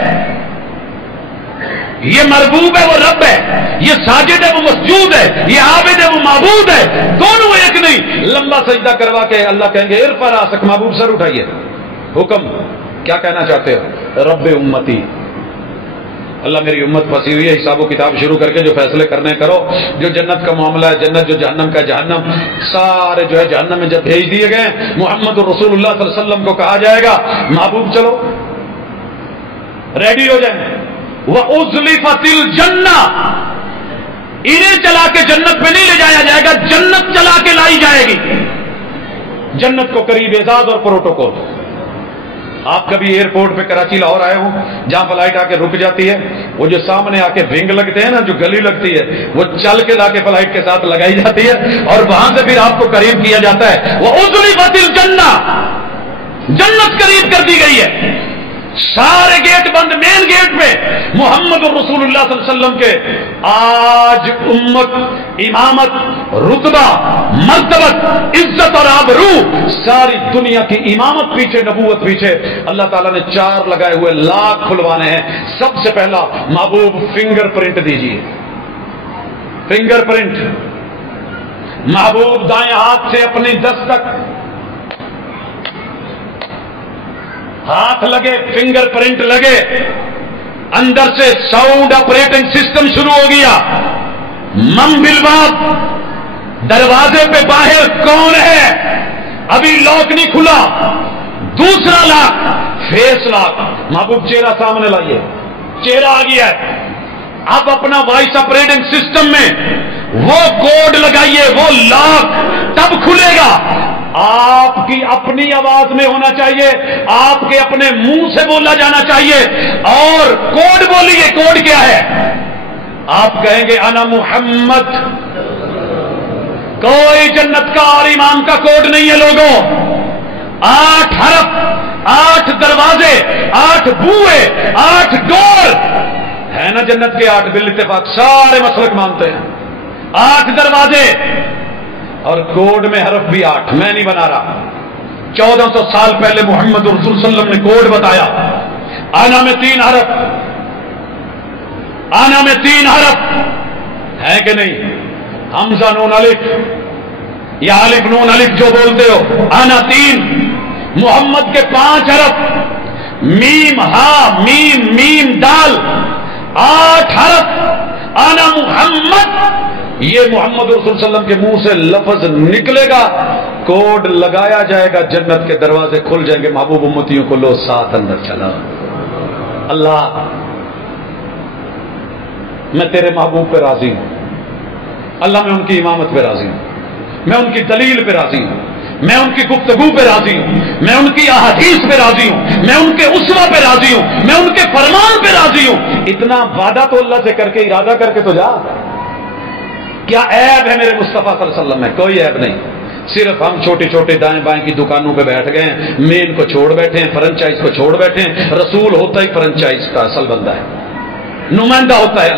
یہ مربوب ہے وہ رب ہے، یہ ساجد ہے وہ مسجود ہے، یہ عابد ہے وہ معبود ہے. دونوں ایک نہیں. لمبا سجدہ کروا کے اللہ کہیں گے ارفع راسک، محبوب سر اٹھائیے. حکم کیا کہنا چاہتے ہو؟ رب امتی. اللہ میری امت پھنسی ہوئی ہے، حساب و کتاب شروع کر کے جو فیصلے کرنے کرو. جو جنت کا معاملہ ہے جنت، جو جہنم کا جہنم. سارے جو ہے جہنم میں جب بھیج دیے گئے، محمد رسول اللہ صلی اللہ علیہ وسلم کو کہا جائے گا محبوب چلو ریڈی ہو جائیں. وَأُزْلِفَتِ الْجَنَّةُ، انہیں چلا کے جنت پہ نہیں لے جایا جائے گا، جنت چلا کے لائی جائے گی. جنت کو قریب اعزاز اور پروٹوکول. آپ کبھی ایئرپورٹ پہ کراچی لاہور آئے ہوں جہاں فلائٹ آ کے رک جاتی ہے، وہ جو سامنے آ کے ونگ لگتے ہیں نا، جو گلی لگتی ہے، وہ چل کے لا کے فلائٹ کے ساتھ لگائی جاتی ہے اور وہاں سے پھر آپ کو قریب کیا جاتا ہے. وہ اُزْلِفَتِ الْجَنَّةُ، جنت قریب کر دی گئی ہے. سارے گیٹ بند، مین گیٹ پہ محمد رسول اللہ صلی اللہ علیہ وسلم کے آج امت، امامت، رتبہ، مرتبت، عزت اور آبرو، ساری دنیا کی امامت پیچھے، نبوت پیچھے. اللہ تعالیٰ نے 4 لگائے ہوئے لاکھ کھلوانے ہیں. سب سے پہلا محبوب فنگر پرنٹ دیجیے. Finger print. محبوب دائیں ہاتھ سے اپنی دستک، ہاتھ لگے، فنگر پرنٹ لگے، اندر سے ساؤنڈ آپریٹنگ سسٹم شروع ہو گیا. من بالباب، دروازے پہ باہر کون ہے؟ ابھی لاک نہیں کھلا. دوسرا لاک فیس لاک. محبوب چہرہ سامنے لائیے، چہرہ آ گیا ہے. اب اپنا وائس آپریٹنگ سسٹم میں وہ کوڈ لگائیے، وہ لاک تب کھلے گا. آپ کی اپنی آواز میں ہونا چاہیے، آپ کے اپنے منہ سے بولا جانا چاہیے. اور کوڈ بولیے. کوڈ کیا ہے؟ آپ کہیں گے انا محمد. کوئی جنت کا اور امام کا کوڈ نہیں ہے لوگوں. 8 حرف، 8 دروازے، 8 بوئے، 8 ڈور ہے نا جنت کے. 8 بالاتفاق سارے مسلک مانتے ہیں. 8 دروازے اور کوڈ میں حرف بھی 8. میں نہیں بنا رہا. 1400 سال پہلے محمد رسول صلی اللہ علیہ وسلم نے کوڈ بتایا. آنا میں 3 حرف، آنا میں 3 حرف ہے کہ نہیں؟ حمزہ نون الف یا الف نون الف جو بولتے ہو. آنا 3. محمد کے 5 حرف، میم ہا میم میم دال، 8 حرف. آنا محمد، یہ محمد رسول صلی اللہ علیہ وسلم کے منہ سے لفظ نکلے گا، کوڈ لگایا جائے گا، جنت کے دروازے کھل جائیں گے. محبوب امتیوں کو لو ساتھ اندر چلا. اللہ میں تیرے محبوب پہ راضی ہوں. اللہ میں ان کی امامت پہ راضی ہوں، میں ان کی دلیل پہ راضی ہوں، میں ان کی گفتگو پہ راضی ہوں، میں ان کی احادیث پہ راضی ہوں، میں ان کے اسوہ پہ راضی ہوں، میں ان کے فرمان پہ راضی ہوں. اتنا وعدہ تو اللہ سے کر کے، ارادہ کر کے تو جا. کیا عیب ہے میرے مصطفیٰ صلی اللہ علیہ وسلم میں؟ کوئی عیب نہیں. صرف ہم چھوٹے چھوٹے دائیں بائیں کی دکانوں پہ بیٹھ گئے ہیں، مین کو چھوڑ بیٹھے ہیں، فرنچائز کو چھوڑ بیٹھے ہیں۔ رسول ہوتا ہی فرنچائز کا اصل بندہ ہے، نمائندہ ہوتا ہے اللہ